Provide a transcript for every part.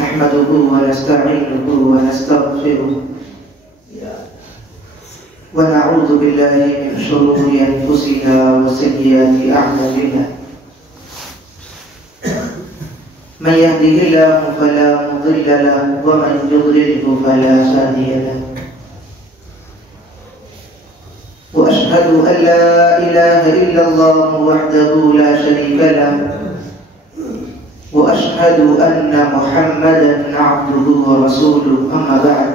نحمده ونستعينه ونستغفره ونعوذ بالله من شرور أنفسنا وسيئات أعمالنا من يهده الله فلا مضل له ومن يضلله فلا هادي له وأشهد أن لا إله إلا الله وحده لا شريك له وأشهد أن محمدا عبده ورسوله أما بعد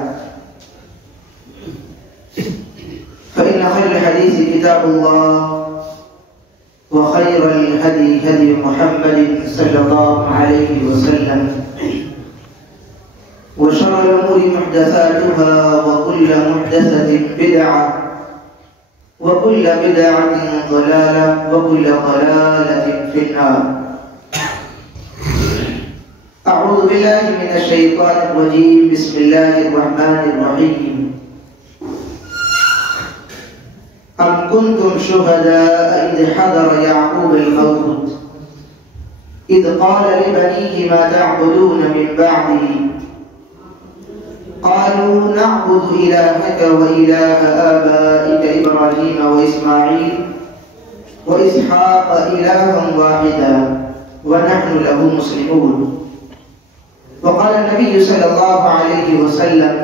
فإن خير الحديث كتاب الله وخير الهدي هدي محمد صلى الله عليه وسلم وشر الأمور محدثاتها وكل محدثة بدعة وكل بدعة ضلالة وكل ضلالة في النار. أعوذ بالله من الشيطان الرجيم. بسم الله الرحمن الرحيم. أم كنتم شهداء إذ حضر يعقوب الموت إذ قال لبنيه ما تعبدون من بعدي قالوا نعبد إلهك وإله آبائك إبراهيم وإسماعيل وإسحاق إلها واحدا ونحن له مسلمون. وقال النبي صلى الله عليه وسلم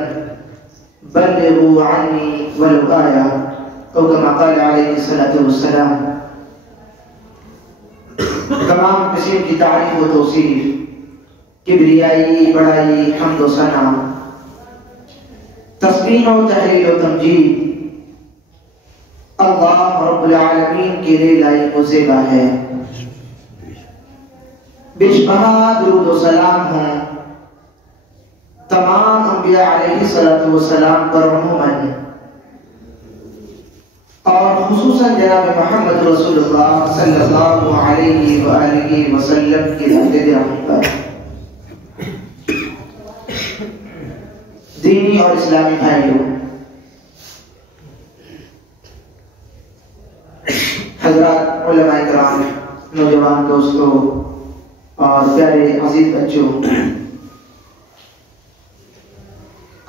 بلغوا عني ولو آية او كما قال علیہ الصلوۃ والسلام. تمام قسم کی تعریف و توصیف، کبریائی، بڑائی، حمد و ثنا، تسبیح و تحلیل و تمجید اللہ رب العالمین کے لیے لائق و زیبا ہے. بشبہ درود و سلام ہوں تمام انبیاء علیہ الصلوۃ والسلام پر عموماً اور خصوصاً جناب محمد رسول اللہ صلی اللہ علیہ وآلہ وسلم کی ذات رحمت پر. دینی اور اسلامی بھائیوں، حضرات، علماء کرام، نوجوان دوستوں اور پیارے عزیز بچوں،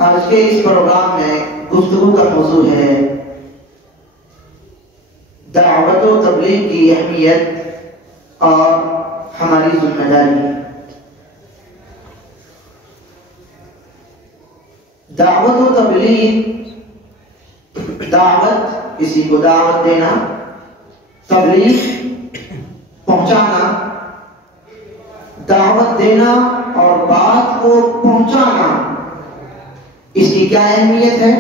آج کے اس پروگرام میں گفتگو کا موضوع ہے دعوت و تبلیغ کی اہمیت اور ہماری ذمہ داری. دعوت و تبلیغ، دعوت کسی کو دعوت دینا، تبلیغ پہنچانا، دعوت دینا اور بات کو پہنچانا، اس کی کیا اہمیت ہے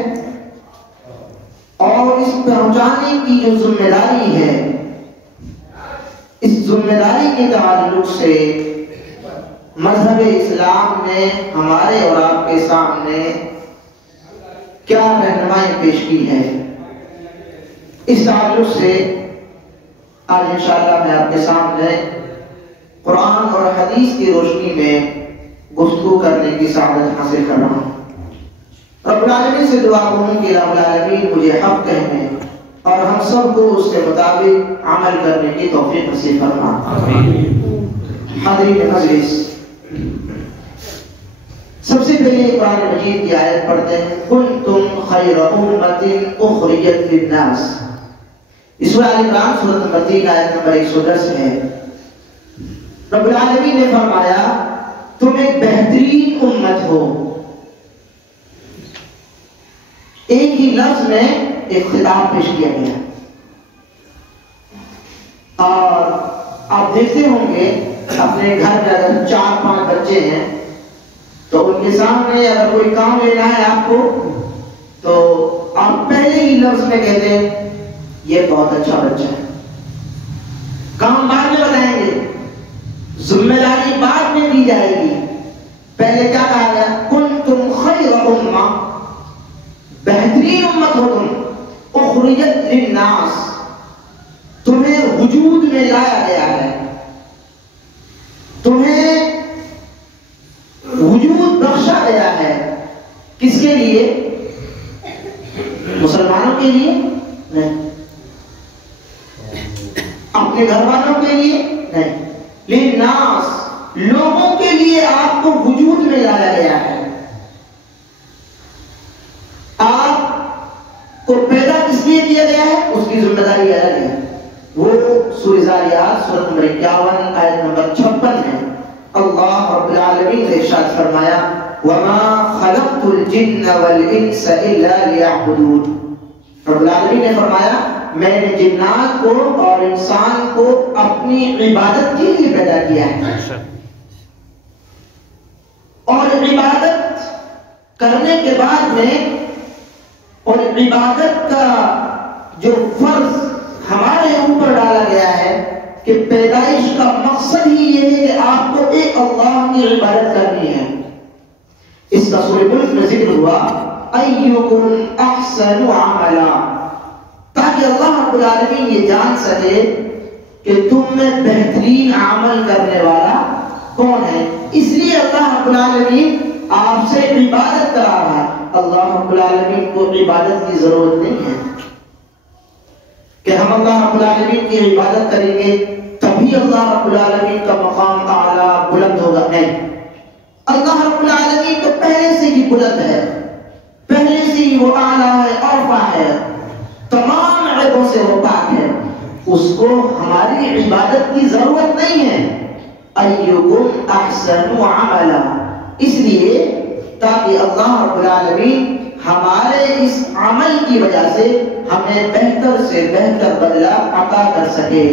اور اس پہنچانے کی جو ذمہ داری ہے، اس ذمہ داری کے تعلق سے مذہب اسلام نے ہمارے اور آپ کے سامنے کیا رہنمائی پیش کی ہے. اس تعلق سے آج انشاءاللہ میں آپ کے سامنے قرآن اور حدیث کی روشنی میں گفتگو کرنے کی سعادت حاصل کر رہا ہوں. رب العالمین سے دعا کروں کہ رب العالمین مجھے حق کہنے اور ہم سب کو اس کے مطابق عمل کرنے کی توفیق نصیب فرما. حاضرین مجلس، سب سے پہلے قرآن مجید کی آیت پڑھتے ہیں. کنتم خیر امۃ اخرجت للناس. اس سورہ آل عمران سورۃ نمبر 3 آیت نمبر 110 ہے. رب العالمین نے فرمایا تم ایک بہترین امت ہو. ایک ہی لفظ میں ایک خطاب پیش کیا گیا. اور آپ دیکھتے ہوں گے اپنے گھر میں اگر 4-5 بچے ہیں تو ان کے سامنے اگر کوئی کام لینا ہے آپ کو تو آپ پہلے ہی لفظ میں کہتے ہیں یہ بہت اچھا بچہ ہے. کام بعد میں بتائیں گے، ذمہ داری بعد میں دی جائے گی. پہلے کیا کہا گیا؟ کنتم خیر امہ، بہترین امت ہو تم. اخرجت للناس، تمہیں وجود میں لایا گیا ہے، تمہیں وجود بخشا گیا ہے. کس کے لیے؟ مسلمانوں کے لیے نہیں، اپنے گھر والوں کے لیے نہیں، للناس، لوگوں کے لیے آپ کو وجود میں لایا کی ذمہ داری الگ ہے. وہ سورہ ذاریات سورۃ نمبر 51 آیت نمبر 56 میں اللہ رب العالمین نے ارشاد فرمایا وما خلقت الجن والانس الا ليعبدون. رب العالمین نے فرمایا میں نے جنات کو اور انسان کو اپنی عبادت کے لیے پیدا کیا ہے. اور عبادت کرنے کے بعد میں اور عبادت کا جو فرض ہمارے اوپر ڈالا گیا ہے کہ پیدائش کا مقصد ہی یہ ہے کہ آپ کو ایک اللہ کی عبادت کرنی ہے. اس کا سورہ ملک میں ذکر ہوا ایکم احسن عملا، تاکہ اللہ رب العالمین یہ جان سکے کہ تم میں بہترین عمل کرنے والا کون ہے. اس لیے اللہ رب العالمین آپ سے عبادت کرا رہا ہے. اللہ رب العالمین کو عبادت کی ضرورت نہیں ہے کہ ہم اللہ رب العالمین کی عبادت کریں گے تبھی اللہ رب العالمین کا مقام اعلیٰ بلند ہوگا. نہیں، اللہ رب العالمین تو پہلے سے ہی بلند ہے، پہلے سے ہی وہ اعلیٰ ہے، عرفہ ہے، تمام عیبوں سے وہ پاک ہے. اس کو ہماری عبادت کی ضرورت نہیں ہے. ایکم احسن عملا، اس لیے تاکہ اللہ رب العالمین ہمارے اس عمل کی وجہ سے ہمیں بہتر سے بہتر بدلہ عطا کر سکے.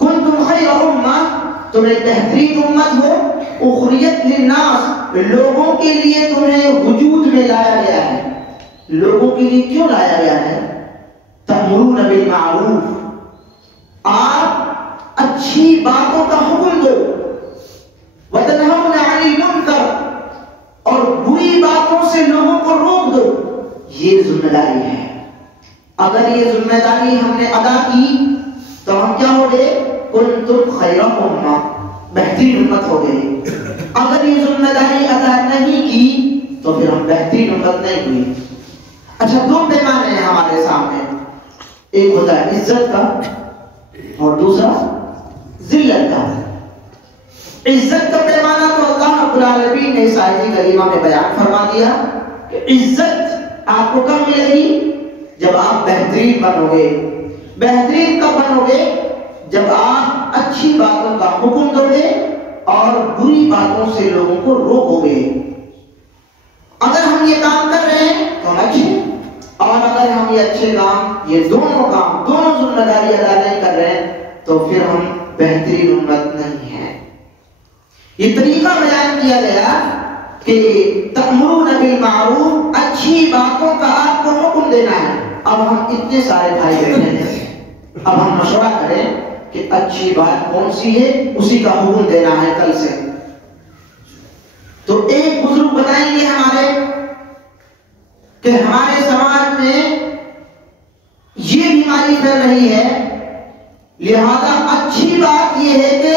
کنتم خیر امہ، تم ایک بہترین امت ہو، اخرجت للناس، لوگوں کے لیے تمہیں وجود میں لایا گیا ہے. لوگوں کے لیے کیوں لایا گیا ہے؟ تأمرون بالمعروف، آپ اچھی باتوں کا حکم دو، وتنہون عن المنکر، اور بری باتوں سے لوگوں کو روک دو. یہ ذمہ داری ہے. اگر یہ ذمہ داری ہم نے ادا کی تو ہم کیا ہو گئے؟ کنتم خیر امہ، بہترین امت ہو گئے. اگر یہ ذمہ داری ادا نہیں کی تو پھر ہم بہترین امت نہیں ہوئی. اچھا، دو پیمانے ہیں ہمارے سامنے، ایک ہوتا ہے عزت کا اور دوسرا ذلت کا. عزت کا پیمانہ تو اللہ رب العالمین نے اس آیت کریمہ میں بیان فرما دیا کہ عزت آپ کو کب ملے گی؟ جب آپ بہترین بنو گے. بہترین کب بنو گے؟ جب آپ اچھی باتوں کا حکم دو گے اور بری باتوں سے لوگوں کو روکو گے. اگر ہم یہ کام کر رہے ہیں تو ہم اچھے، اور اگر ہم یہ اچھے کام، یہ دونوں کام، دونوں ذمہ داری ادا نہیں کر رہے ہیں تو پھر ہم بہترین امت نہیں ہیں. یہ طریقہ بیان کیا گیا کہ تأمرون بالمعروف، اچھی باتوں کا آپ کو حکم دینا ہے. اب ہم اتنے سارے بھائی بیٹھے ہیں، اب ہم مشورہ کریں کہ اچھی بات کون سی ہے، اسی کا حکم دینا ہے کل سے. تو ایک بزرگ بتائیں گے ہمارے کہ ہمارے سماج میں یہ بیماری پھیل رہی ہے، لہذا اچھی بات یہ ہے کہ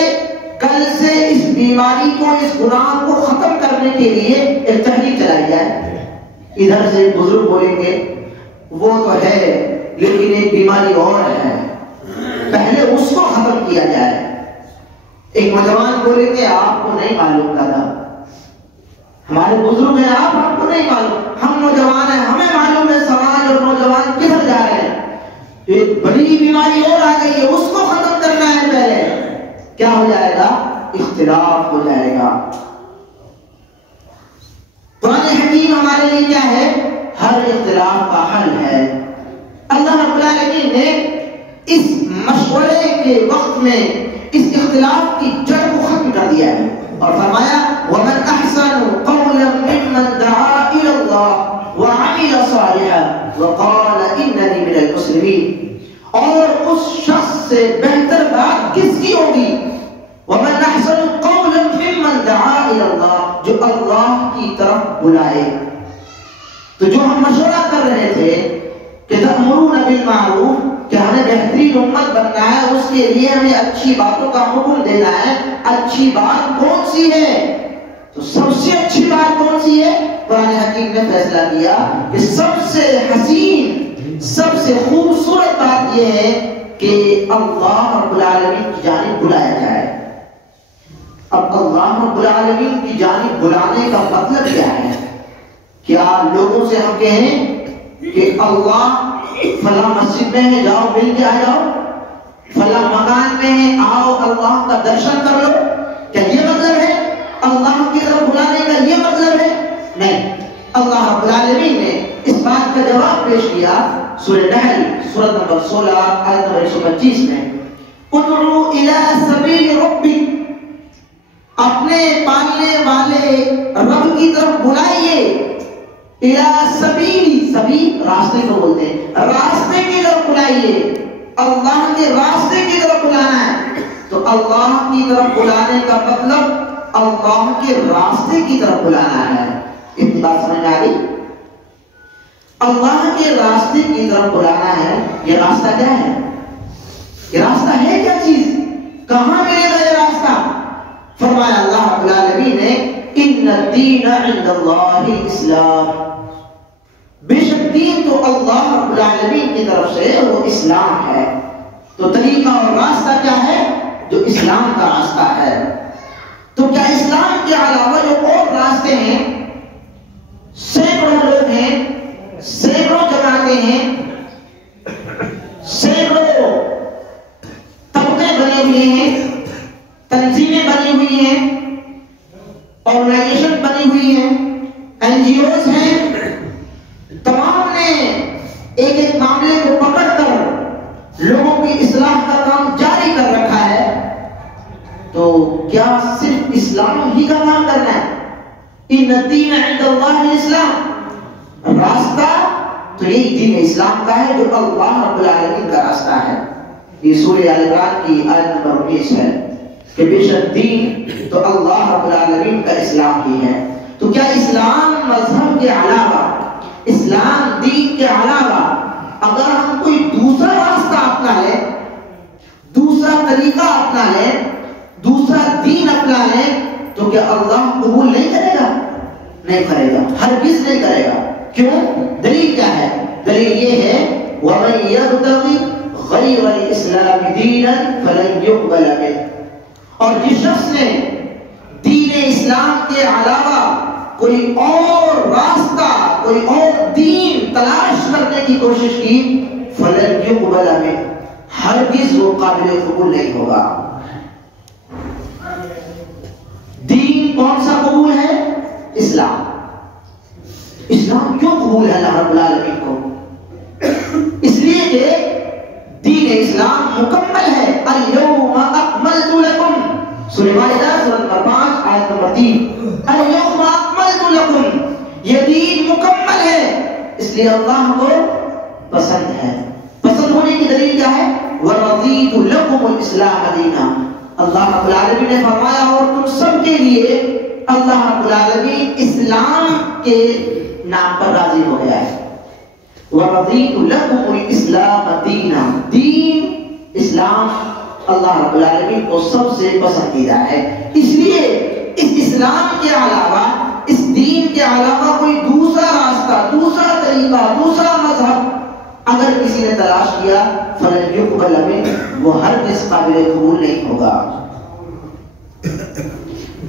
کل سے اس بیماری کو، اس گناہ کو ختم کرنے کے لیے ایک تحریک چلائی جائے. ادھر سے بزرگ بولیں گے وہ تو ہے لیکن ایک بیماری اور ہے، پہلے اس کو ختم کیا جائے. ایک نوجوان بولیں گے آپ کو نہیں معلوم دادا، ہمارے بزرگ ہیں، آپ ہم کو نہیں معلوم، ہم نوجوان ہیں، ہمیں معلوم ہے سماج اور نوجوان کدھر جا رہے ہیں. ایک بڑی بیماری اور آ گئی ہے، اس کو ختم کرنا ہے. پہلے کیا ہو جائے گا؟ اختلاف ہو جائے گا. قرآن حکیم ہمارے لیے کیا ہے؟ ہر اختلاف کا حل ہے. اللہ رب العالمین نے اس مشورے کے وقت میں اس اختلاف کی جڑ کو ختم کر دیا ہے اور فرمایا وَمَنْ أَحْسَنُ قَوْلًا مِّمَّنْ دَعَا إِلَى اللَّهِ وَعَمِلَ صَالِحًا وَقَالَ إِنَّنِي مِنَ الْمُسْلِمِينَ. اور اس شخص سے بہتر بات کس کی ہوگی؟ وَمَنْ أَحْسَنُ قَوْلًا مِّمَّنْ دَعَا إِلَى اللَّهِ، جو اللہ کی طرف بلائے. تو جو ہم مشورہ کر رہے تھے کہ تأمرون بالمعروف، کہ ہمیں بہترین امت بننا ہے، اس کے لیے ہمیں اچھی باتوں کا حکم دینا ہے. اچھی بات کون سی ہے؟ تو سب سے اچھی بات کون سی ہے؟ قرآن حکیم نے فیصلہ کیا کہ سب سے حسین، سب سے خوبصورت بات یہ ہے کہ اللہ رب العالمین کی جانب بلایا جائے. اب اللہ رب العالمین کی جانب بلانے کا مطلب کیا ہے؟ کیا لوگوں سے ہم کہیں کہ اللہ فلاں مسجد میں ہے، جاؤ مل کے آ جاؤ، فلاں مکان میں ہے، آؤ اللہ کا درشن کر لو، کیا یہ مطلب ہے اللہ کی طرف بلانے کا؟ یہ مطلب ہے؟ نہیں۔ اللہ رب العالمین نے اس بات کا جواب پیش کیا سورہ نحل سورۃ نمبر 16 آیت نمبر 125 میں، ادعو الی سبیل ربک، اپنے پالنے والے رب کی طرف بلائیے، الی سبیل، سبیل راستے کو بولتے ہیں، راستے کی طرف بلائیے، اللہ کے راستے کی طرف بلانا ہے۔ تو اللہ کی طرف بلانے کا مطلب اللہ کے راستے کی طرف بلانا ہے۔ اتنی بات سمجھ آ گئی؟ اللہ کے راستے کی طرف بلانا ہے۔ یہ راستہ کیا ہے؟ یہ راستہ ہے کیا چیز؟ کہاں ملے گا یہ راستہ؟ فرمایا اللہ رب العالمین نے ان الدین عند اللہ الاسلام، بے شک دین تو اللہ رب العالمین کی طرف سے وہ اسلام ہے۔ تو طریقہ اور راستہ کیا ہے؟ جو اسلام کا راستہ ہے۔ تو کیا اسلام کے علاوہ جو اور راستے ہیں، سینکڑوں لوگ ہیں، سینکڑوں جماعتیں ہیں، سینکڑوں طبقے بنے ہوئے ہیں، تنظیمیں بنی ہوئی ہیں، آرگنائزیشن بنی ہوئی ہیں، این جی اوز ہیں، تمام نے ایک ایک معاملے کو پکڑ کر لوگوں کی اصلاح کا کام جاری کر رکھا ہے، تو کیا صرف اسلام ہی کا کام کرنا ہے؟ ان الدین عند اللہ الاسلام، راستہ تو یہی دین اسلام کا ہے جو اللہ رب العالمین کا راستہ ہے۔ یہ سورہ آل عمران کی آیت نمبر 19 ہے کہ بے شک دین تو اللہ رب العالمین کا اسلام ہی ہے۔ تو کیا اسلام مذہب کے علاوہ، اسلام دین کے علاوہ اگر ہم کوئی دوسرا راستہ اپنا لیں، دوسرا طریقہ اپنا لیں، دوسرا دین اپنا لیں، تو کیا اللہ قبول نہیں کرے گا؟ نہیں کرے گا، ہرگز نہیں کرے گا۔ کیوں؟ دلیل کیا ہے؟ دلیل یہ ہے وَمَن يَبْتَغِ غَيْرَ الْإِسْلَامِ دِينًا فَلَن يُقْبَلَ مِنْهُ، اور جس شخص نے دین اسلام کے علاوہ کوئی اور راستہ، کوئی اور دین تلاش کرنے کی کوشش کی، فَلَن يُقْبَلَ مِنْهُ، ہرگز وہ قابل قبول نہیں ہوگا۔ دین کون سا قبول ہے؟ اسلام۔ اسلام کیوں قبول ہے اللہ رب العالمین کو؟ اس لیے کہ دین اسلام مکمل ہے۔ اليوم اکملت لکم، سورہ مائدہ سورۃ نمبر 5 آیت نمبر 3، اليوم اکملت لکم، یہ دین مکمل ہے، اس لیے اللہ کو پسند ہے۔ پسند ہونے کی دلیل کیا ہے؟ وَرَضِيتُ لَكُمُ الْإِسْلَامَ دِينًا، اللہ رب العالمین نے فرمایا اور تم سب کے لیے اللہ رب العالمین اسلام کے نام پر راضی ہو گیا ہے۔ وَرَضِيتُ لَكُمُ الْإِسْلَامَ دِينًا، دین اسلام اللہ رب العالمین کو سب سے پسندیدہ ہے۔ اس لیے اس اسلام کے علاوہ، اس دین کے علاوہ کوئی دوسرا راستہ، دوسرا طریقہ، دوسرا مذہب اگر کسی نے تلاش کیا، فَلَن يُقْبَلَ مِنْهُ، وہ ہرگز قابل قبول نہیں ہوگا۔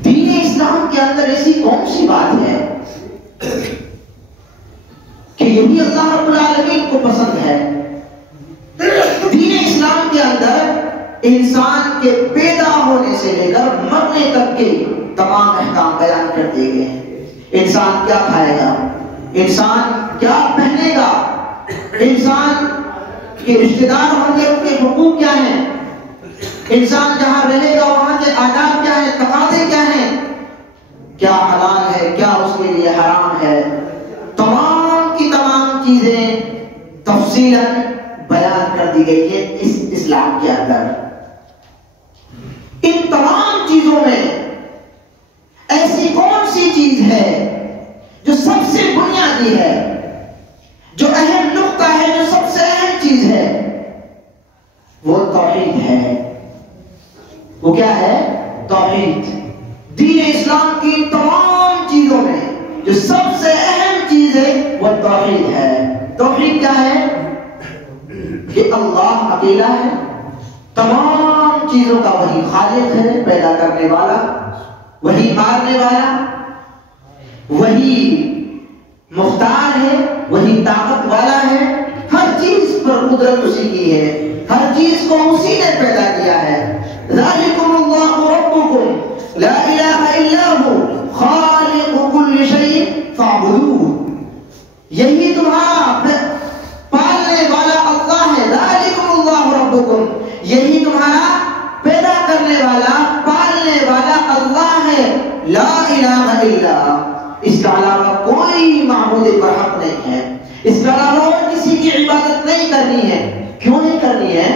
دین اسلام کے اندر ایسی کون سی بات ہے کہ یہی اللہ رب العالمین کو پسند ہے؟ دین اسلام کے اندر انسان کے پیدا ہونے سے لے کر مرنے تک کے تمام احکام بیان کر دیے گئے ہیں۔ انسان کیا کھائے گا، انسان کیا پہنے گا، انسان کے رشتہ دار ہوں گے، ان کے حقوق کیا ہیں، انسان جہاں رہے گا وہاں کے آداب کیا ہیں، تقاضے کیا ہیں، کیا حلال ہے، کیا اس کے لیے حرام ہے، تمام کی تمام چیزیں تفصیلاً بیان کر دی گئی ہے اس اسلام کے اندر۔ ان تمام چیزوں میں ایسی کون سی چیز ہے جو سب سے بنیادی ہے، جو اہم نقطہ ہے، جو سب سے اہم چیز ہے؟ وہ توحید ہے۔ وہ کیا ہے؟ توحید۔ دین اسلام کی تمام چیزوں میں جو سب سے اہم چیز ہے وہ توحید ہے۔ توحید کیا ہے؟ کہ اللہ اکیلا ہے، تمام چیزوں کا وہی خالق ہے، پیدا کرنے والا، وہی مارنے والا، وہی مختار ہے، وہی طاقت والا ہے، ہر چیز پر قدرت اسی کی ہے، ہر چیز کو اسی نے پیدا کیا ہے۔ ذالکم اللہ ربکم لا الہ الا ہو خالق کل شیء فاعبدوہ، یہی تمہارا پالنے والا اللہ ہے۔ ذالکم اللہ ربکم، یہی تمہارا پیدا کرنے والا پالنے والا اللہ ہے۔ لا الہ الا، اس کا علاوہ کوئی معبود برحق نہیں ہے، اس کا علاوہ اور کسی کی عبادت نہیں کرنی ہے۔ کیوں نہیں کرنی ہے؟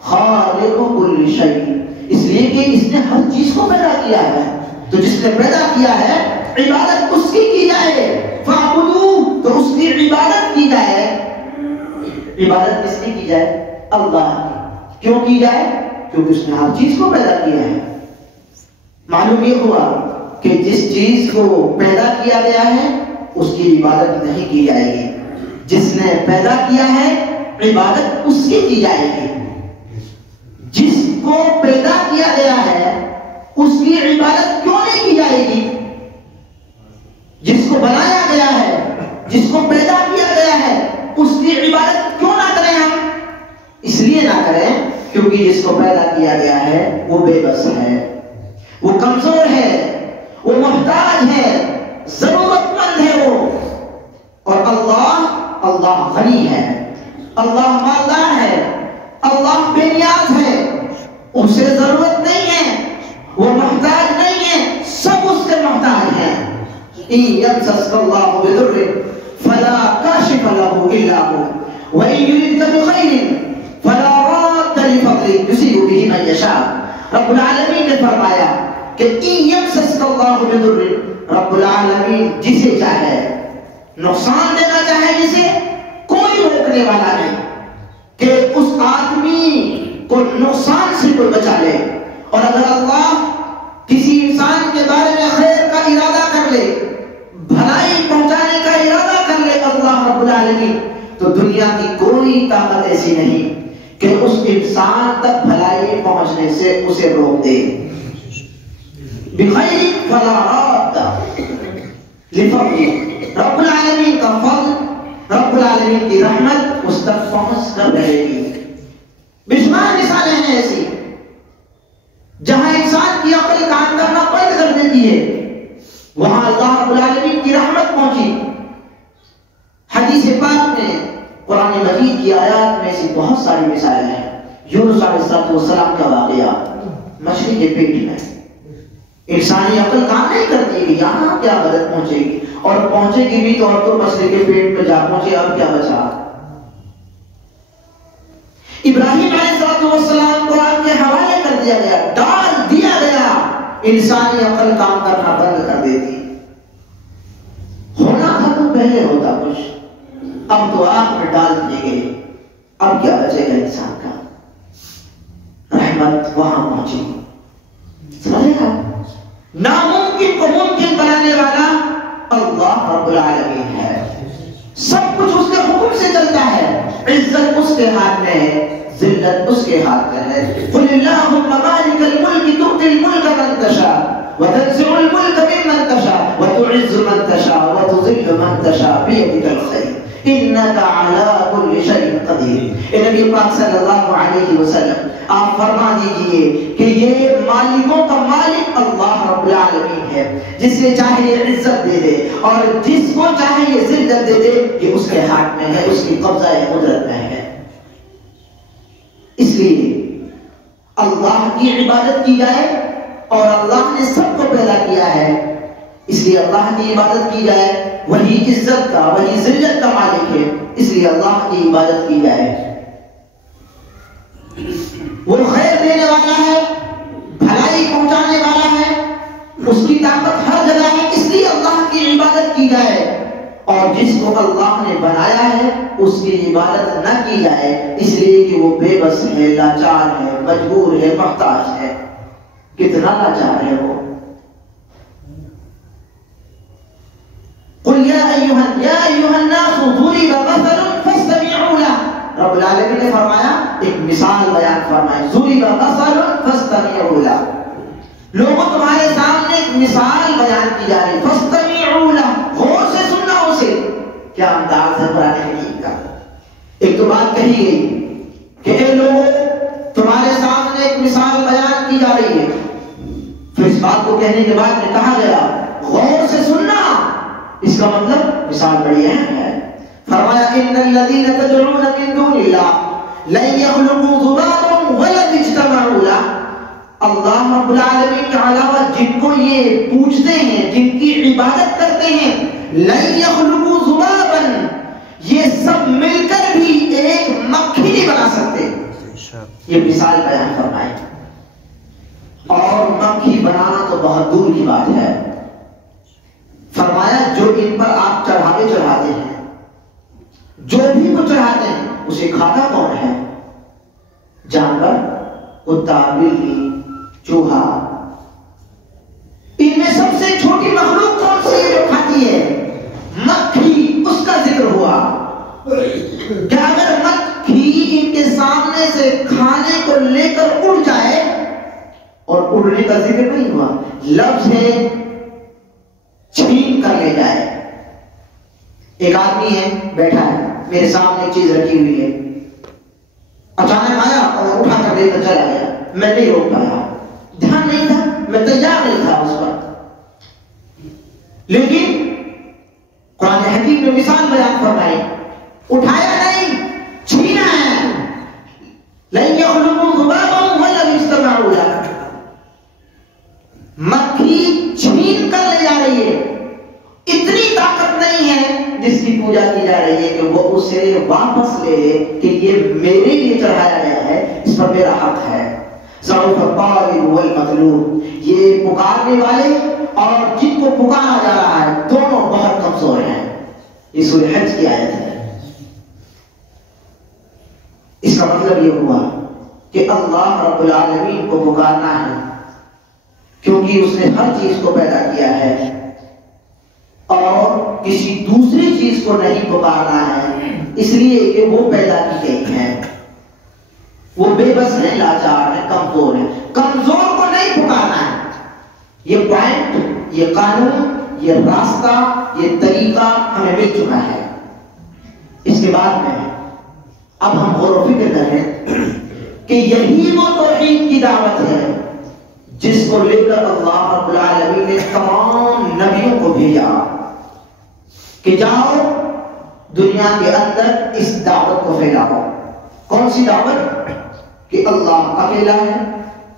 خالق کل شیء، اس لیے کہ اس نے ہر چیز کو پیدا کیا ہے، تو جس نے پیدا کیا ہے عبادت اس کی جائے۔ فاعبدوہ، تو اس کی عبادت کی جائے۔ عبادت کس کی جائے؟ اللہ کی۔ کیوں کی جائے؟ کیونکہ اس نے ہر چیز کو پیدا کیا ہے۔ معلوم یہ ہوا کہ جس چیز کو پیدا کیا گیا ہے اس کی عبادت نہیں کی جائے گی، جس نے پیدا کیا ہے عبادت اس کی جائے گی۔ جس کو پیدا کیا گیا ہے اس کی عبادت کیوں نہیں کی جائے گی؟ جس کو بنایا گیا ہے، جس کو پیدا کیا گیا ہے، اس کی عبادت کیوں نہ کریں ہم؟ اس لیے نہ کریں کیونکہ جس کو پیدا کیا گیا ہے وہ بے بس ہے، وہ کمزور ہے، وہ محتاج ہے، ضرورت مند ہے وہ۔ اور اللہ غنی ہے، اللہ مالدار ہے، اللہ بے نیاز ہے، اسے ضرورت نہیں ہے، وہ محتاج نہیں ہے، سب اس کے محتاج ہیں۔ ان یمسسک اللہ بضر فلا کاشف له الا هو وان یردک بخیر فلا راد لفضله یصیب به من یشاء۔ رب العالمین نے فرمایا کہ ان یمسسک اللہ بضر، رب العالمین جسے چاہے نقصان دینا چاہے، جسے کوئی روکنے والا نہیں کہ اس آدمی کو نقصان سے کوئی بچا لے۔ اور اگر اللہ کسی انسان کے بارے میں خیر کا ارادہ کر لے، بھلائی پہنچانے کا ارادہ کر لے اللہ رب العالمین، تو دنیا کی کوئی طاقت ایسی نہیں کہ اس انسان تک بھلائی پہنچنے سے اسے روک دے۔ بخیر فلا راد لفضله، رب العالمین کا فضل، رب العالمین کی رحمت اس تک پہنچ کر رہے گی۔ بشمار مثالیں ہیں ایسی جہاں انسان کی عقل کام کرنا بند کر دیتی ہے، وہاں اللہ رب العالمین کی رحمت پہنچی۔ حدیث پاک میں، قرآن مجید کی آیات میں ایسی بہت ساری مثالیں ہیں۔ یونس علیہ السلام کا واقعہ، مچھلی کے پیٹ میں انسانی عقل کام نہیں کرتی کہ یہاں کیا مدد پہنچے گی، اور پہنچے گی بھی تو اب تو مچھلی کے پیٹ میں جا پہنچے، اب کیا بچا۔ ابراہیم علیہ السلام کو آگ کے حوالے کر دیا گیا، ڈال دیا گیا، انسانی عقل کام کرنا بند کر دیتی۔ ہونا تھا تو پہلے ہوتا کچھ، اب تو آگ میں ڈال دیے گئے، اب کیا بچے گا انسان کا۔ رحمت وہاں پہنچی، سمجھے گا؟ ناممکن کو ممکن بنانے والا اللہ رب العالمین ہے، سب کچھ اس کے حکم سے چلتا ہے، عزت اس کے ہاتھ میں ہے، ذلت اس کے ہاتھ میں ہے۔ قل اللہم مالک الملک تؤتی الملک من تشاء وتنزع الملک ممن تشاء وتعز من تشاء وتذل من تشاء بیدک الخیر انک علی کل شیء قدیر۔ اے نبی پاک صلی اللہ علیہ وسلم، آپ فرما دیجئے کہ یہ مالکوں کا مالک اللہ رب العالمین ہے، جس سے چاہے یہ عزت دے دے اور جس کو چاہے یہ ذلت دے دے، یہ اس کے ہاتھ میں ہے، اس کی قبضہ قدرت میں ہے۔ اس لیے اللہ کی عبادت کی جائے، اور اللہ نے سب کو پیدا کیا ہے، اس لیے اللہ کی عبادت کی جائے، وہی عزت کا، وہی ذلت کا مالک ہے، اس لیے اللہ کی عبادت کی جائے۔ وہ خیر دینے والا ہے، بھلائی پہنچانے والا ہے، اس کی طاقت ہر جگہ ہے، اس لیے اللہ کی عبادت کی جائے۔ اور جس کو اللہ نے بنایا ہے اس کی عبادت نہ کی جائے، اس لیے کہ وہ بے بس ہے، لاچار ہے، مجبور ہے، محتاج ہے۔ کتنا لاچار ہے وہ۔ قل یا ایھا الناس ضرب مثل فاستمعوا له، رب العالمین نے فرمایا، ایک مثال بیان فرمائی، ضرب مثل فاستمعوا له، لوگوں تمہارے سامنے ایک مثال بیان کی جا رہی، فاستمعوا له، غور سے سننا اسے، کیا انداز ہے قرآن حکیم کا. ایک تو بات کہی گئی کہ اے لوگوں تمہارے سامنے ایک مثال بیان کی جا رہی ہے. پھر اس بات کو کہنے کے بعد میں کہا گیا غور سے سننا. اس کا مطلب مثال بڑی اہم ہے. فرمایا ان الذین تدعون من دون اللہ لن یخلقوا ذبابا ولن اجتمعوا له. اللہ رب العالمین کے علاوہ جن کو یہ پوجتے ہیں, جن کی عبادت کرتے ہیں, لن یخلقوا ذبابا, یہ سب مل کر بھی ایک مکھی نہیں بنا سکتے. یہ مثال بیان فرمائے. اور مکھی بنانا تو بہت دور کی بات ہے. فرمایا جو ان پر آپ چڑھاوے چڑھاتے ہیں, جو بھی وہ چڑھاتے ہیں, اسے کھاتا کون ہے؟ جانور, کتا, بلی, چوہا. ان میں سب سے چھوٹی مخلوق کون سی ہے جو کھاتی ہے؟ مکھی. اس کا ذکر ہوا کہ اگر مکھی ان کے سامنے سے کھانے کو لے کر اڑ جائے, اور اڑنے کا ذکر نہیں ہوا, لفظ ہے چھین کر لے جائے. ایک آدمی ہے بیٹھا ہے, میرے سامنے ایک چیز رکھی ہوئی ہے, اچانک آیا اور اٹھا کر لے کر چلا گیا. میں نہیں روک پایا, دھیان نہیں تھا, میں تیار نہیں تھا اس پر. لیکن قرآن حکیم نے مثال بیان فرمائی, اٹھایا نہیں, چھینا ہے. لن یخلقوا ذبابا ولن اجتمعوا له. مکھی چھین کر لے جا رہی ہے. اتنی طاقت نہیں ہے جس کی پوجا کی جا رہی ہے کہ وہ اسے واپس لے کہ یہ میرے لیے چڑھایا گیا ہے, اس پر میرا حق ہے. ضعف الطالب والمطلوب, یہ پکارنے والے اور جن کو پکارا جا رہا ہے دونوں بہت کمزور ہیں. یہ سورہ حج کی آیت ہے. اس کا مطلب یہ ہوا کہ اللہ رب العالمین کو پکارنا ہے کیونکہ اس نے ہر چیز کو پیدا کیا ہے, اور کسی دوسری چیز کو نہیں پکارنا ہے اس لیے کہ وہ پیدا کی گئی ہے. وہ بے بس ہیں, لاچار ہیں, کمزور ہیں. کمزور کو نہیں پکارنا ہے. یہ پوائنٹ, یہ قانون, یہ راستہ, یہ طریقہ ہمیں مل چکا ہے. اس کے بعد میں اب ہم غور و فکر کریں کہ یہی وہ توحید کی دعوت ہے جس کو لے کر اللہ رب العالمین نے تمام نبیوں کو بھیجا کہ جاؤ دنیا کے اندر اس دعوت کو پھیلاؤ. کون سی دعوت؟ کہ اللہ اکیلا ہے,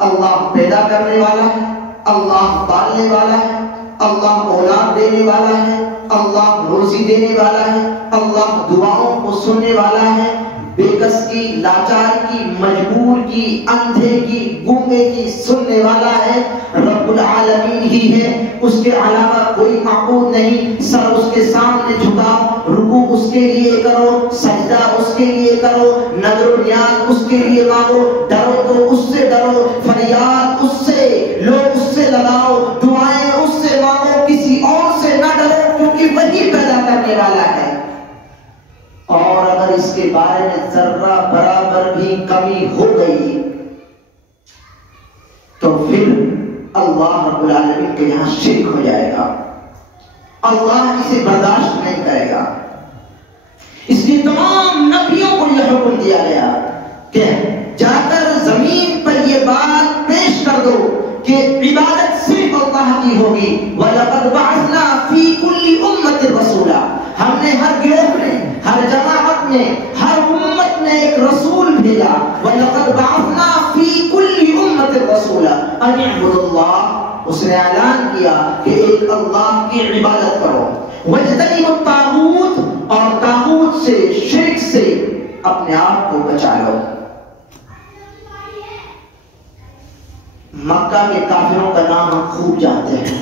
اللہ پیدا کرنے والا ہے, اللہ پالنے والا ہے, اللہ اولاد دینے والا ہے, اللہ روزی دینے والا ہے, اللہ دعاؤں کو سننے والا ہے, بے کس کی, لاچار کی, مجبور کی, اندھے کی, گونگے کی سننے والا ہے. رب العالمین ہی ہے, اس کے علاوہ کوئی معبود نہیں. سر اس کے سامنے جھکاؤ, رکوع اس کے لیے کرو, سجدہ اس کے لیے کرو, نظر و نیاز اس کے لیے مانگو, ڈرو تو اس سے ڈرو, فریاد اس سے لو, اس سے لگاؤ, دعائیں اس سے مانگو, کسی اور سے نہ ڈرو کیونکہ وہی پیدا کرنے والا ہے. اور اگر اس کے بارے میں ذرہ برابر بھی کمی ہو گئی تو پھر اللہ رب العالمین کے یہاں شرک ہو جائے گا. اللہ اسے برداشت نہیں کرے گا. اس لیے تمام نبیوں کو یہ حکم دیا گیا کہ جا کر زمین پر یہ بات پیش کر دو کہ عبادت صرف اللہ کی ہوگی. وَلَقَدْ بَعَثْنَا فِي كُلِّ أُمَّةٍ رَسُولًا, ہم نے ہر گروہ میں, ہر جماعت میں, ہر امت میں ایک رسول بھیجا. وَلَقَدْ بَعَثْنَا فِي كُلِّ أُمَّةٍ رَسُولًا أَنِ اعْبُدُوا اللَّهَ, اس نے اعلان کیا کہ ایک اللہ کی عبادت کرو. وَاجْتَنِبُوا الطَّاغُوتَ, اور طاغوت سے, شرک سے اپنے آپ کو بچا لو. مکہ کے کافروں کا نام ہم خوب جانتے ہیں,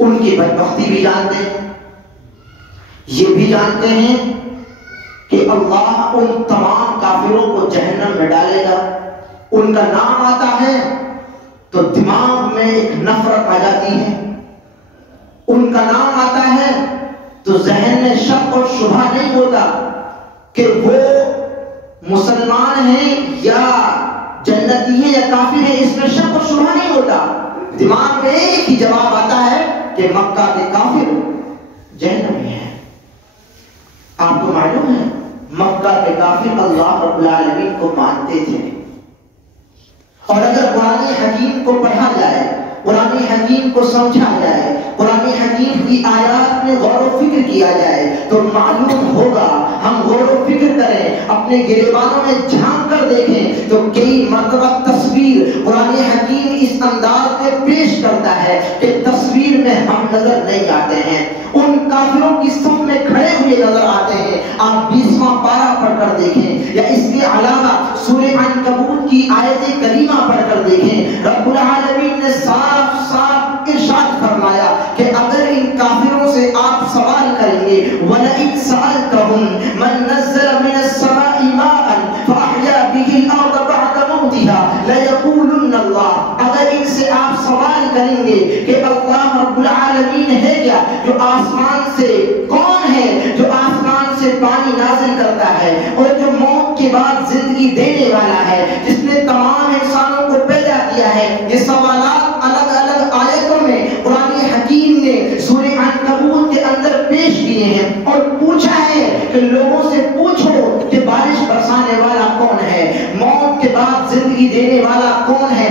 ان کی بدبختی بھی جانتے ہیں, یہ بھی جانتے ہیں کہ اللہ ان تمام کافروں کو جہنم میں ڈالے گا. ان کا نام آتا ہے تو دماغ میں ایک نفرت آ جاتی ہے, ان کا نام آتا ہے تو ذہن میں شک اور شبہ نہیں ہوتا کہ وہ مسلمان ہیں یا جنتی ہیں یا کافر ہیں. اس میں شک اور شبہ نہیں ہوتا. دماغ میں ایک ہی جواب آتا ہے کہ مکہ کے کافر جہنمی ہیں۔ آپ کو معلوم ہے مکہ کے کافر اللہ رب العالمین کو مانتے تھے، اور اگر قرآن حکیم کو پڑھا جائے، قرآن حکیم کو سمجھا جائے، قرآن حکیم کی آیات میں غور و فکر کیا جائے تو معلوم ہوگا، ہم غور و فکر کریں، اپنے گریبانوں میں جھانک کر دیکھیں تو کئی مرتبہ تصویر قرآن حکیم اس انداز میں پیش کرتا ہے کہ تصویر میں ہم نظر نہیں آتے ہیں، ان کافروں کی صف میں کھڑے ہوئے نظر آتے ہیں۔ آپ 20واں پارہ پڑھ کر دیکھیں، یا اس کے علاوہ سورہ عنکبوت کی آیت کریمہ پڑھ کر دیکھیں، رب العالمین نے صاف صاف ارشاد فرمایا کہ اگر ان کافروں سے آپ سوال کریں گے وَلَئِن سَأَلْتَهُمْ مَن نَزَّلَ مِنَ السَّمَاءِ مَاءً فَأَحْيَا بِهِ الْأَرْضَ بَعْدَ مَوْتِهَا لَيَقُولُنَّ اللَّهُ، اگر ان سے آپ سوال کریں گے کہ اللہ رب العالمین ہے کیا، جو آسمان سے کون ہے، جو آسمان سے پانی نازل کرتا ہے اور جو موت کے بعد زندگی دینے والا ہے، جس نے تمام انسانوں کو پیدا کیا ہے، یہ سوالات الگ الگ آیتوں میں قرآن حکیم نے سورہ عنکبوت کے اندر پیش کیے ہیں، اور پوچھا ہے کہ لوگوں سے پوچھو کہ بارش برسانے والا کون ہے، موت کے بعد زندگی دینے والا کون ہے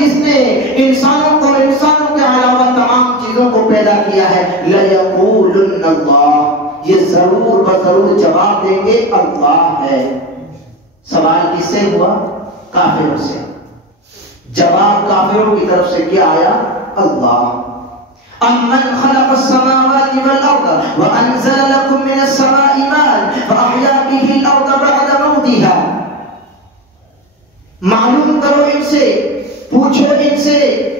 جس نے انسانوں کو انسانوں کے علاوہ تمام چیزوں کو پیدا کیا ہے، لَيَقُولُنَّ اللَّهُ، یہ ضرور بضرور جواب دیں گے اللہ ہے۔ سوال کس سے ہوا؟ کافروں سے۔ جواب کافروں کی طرف سے کیا آیا؟ اللہ۔ أَمَّنْ خَلَقَ السَّمَاوَاتِ وَالْأَرْضَ وَأَنزَلَ لَكُم مِّنَ السَّمَاءِ مَاءً فَأَحْيَا بِهِ الْأَرْضَ بَعْدَ مَوْتِهَا۔ معلوم کرو ان سے، پوچھو ان سے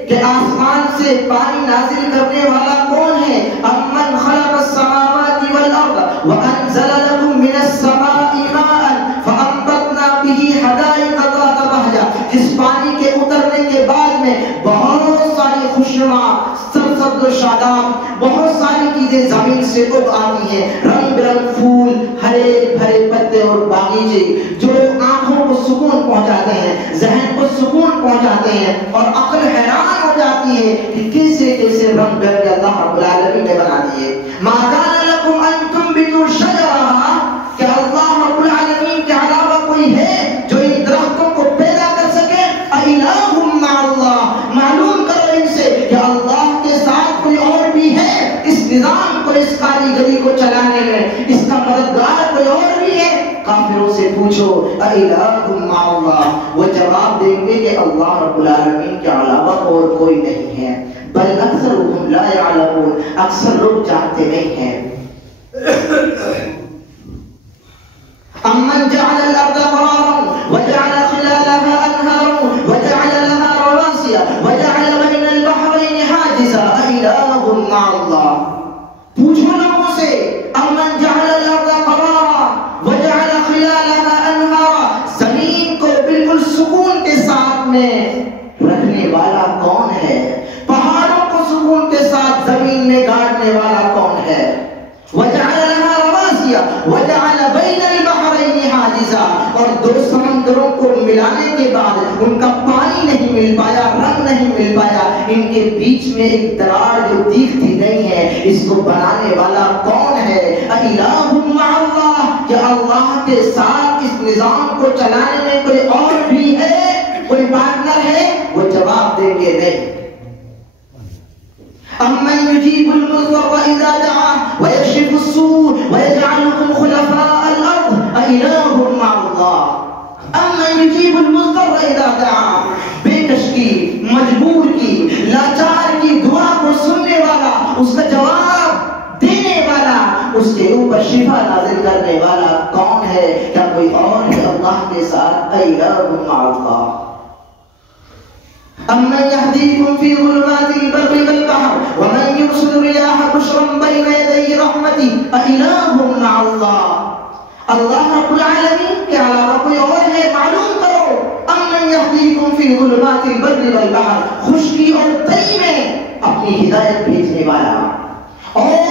کہ آسمان سے پانی نازل کرنے والا کون ہے؟ أَمَّنْ خَلَقَ السَّمَاوَاتِ وَالْأَرْضَ وَأَنزَلَ لَكُم مِّنَ السَّمَاءِ مَاءً فَأَنبَتْنَا بِهِ حَدَائِقَ ذَاتَ بَهْجَةٍ، جس پانی کے اترنے کے بعد میں بہت ساری خوشنما سبز و شاداب بہت ساری چیزیں زمین سے اگ آتی ہیں، رنگ برنگ پھول، ہرے بھرے پتے اور باغیچے جو آنکھوں کو سکون پہنچاتے ہیں، ذہن کو سکون پہنچاتے ہیں، اور عقل حیران ہو جاتی ہے کہ کیسے کیسے رنگ برنگ اللہ رب العالمین نے بنا دیے۔ ما کان لکم ان تنبتوا شجرہا، کہ اللہ رب العالمین کے علاوہ کوئی ہے جو ان درختوں کو پیدا کر سکے؟ الہ مع اللہ، معلوم کرو ان سے کہ اللہ کے ساتھ کوئی اور بھی ہے اس نظام کو، اس کاریگری کو چلانے میں، اس کا مددگار کوئی اور بھی ہے؟ کافروں سے پوچھو الہ مع اللہ، وہ جواب دیں گے کہ اللہ رب العالمین کے علاوہ اور کوئی نہیں ہے۔ بل اکثرهم لا يعلمون، اکثر لوگ جانتے نہیں ہیں۔ امن جعل الارض قرارا وجعل خلالها انهارا وجعل لها رواسي وجعل بين البحرين حاجزا الہ مع اللہ، پوچھو لوگوں سے امن جعل الارض قرارا وجعل خلالها انهارا، زمین کو بالکل سکون کے ساتھ میں رکھنے والا کون ہے؟ پہاڑوں کو سکون کے ساتھ زمین میں گاڑنے والا کون ہے؟ وجعل لها رواسي وجعل بين البحرين حاجزا، اور دو سمندروں کو ملانے کے بعد ان کا پانی نہیں مل پایا، رنگ نہیں مل پایا، ان کے بیچ میں ایک دراڑ جو دیکھتی نہیں ہے، اس کو بنانے والا کون ہے؟ الہ مع اللہ، کہ اللہ کے ساتھ اس نظام کو چلانے میں کوئی اور بھی ہے، کوئی پارٹنر ہے؟ وہ جواب دیں گے نہیں۔ أَمَّنْ يُجِيبُ الْمُضْطَرَّ إِذَا دَعَاهُ وَيَكْشِفُ السُّوءَ وَيَجْعَلُكُمْ خُلَفَاءَ الْأَرْضِ أَإِلَٰهٌ مَّعَ اللَّهِ۔ أَمَّنْ يُجِيبُ الْمُضْطَرَّ إِذَا دَعَاهُ، بےکش کی، مجبور کی، لاچار کی دعا کو سننے والا، اس کا جواب دینے والا، اس کے اوپر شفا نازل کرنے والا کون ہے؟ کیا کوئی اور ہے اللہ کے ساتھ؟ أَإِلَٰهٌ مَّعَ اللَّهِ۔ أَمَّنْ يَهْدِيكُمْ فِي ظُلُمَاتِ الْبَرِّ وَالْبَحْرِ وَمَنْ يُرْسِلُ الرِّيَاحَ بُشْرًا بَيْنَ يَدَيْ رَحْمَتِهِ أَإِلَٰهٌ مَّعَ اللَّهِ، اللہ رب العالمین کے علاوہ کوئی اور ہے؟ معلوم کرو۔ أَمَّنْ يَهْدِيكُمْ فِي ظُلُمَاتِ الْبَرِّ وَالْبَحْرِ، خشکی اور تری میں اپنی ہدایت بھیجنے والا، اور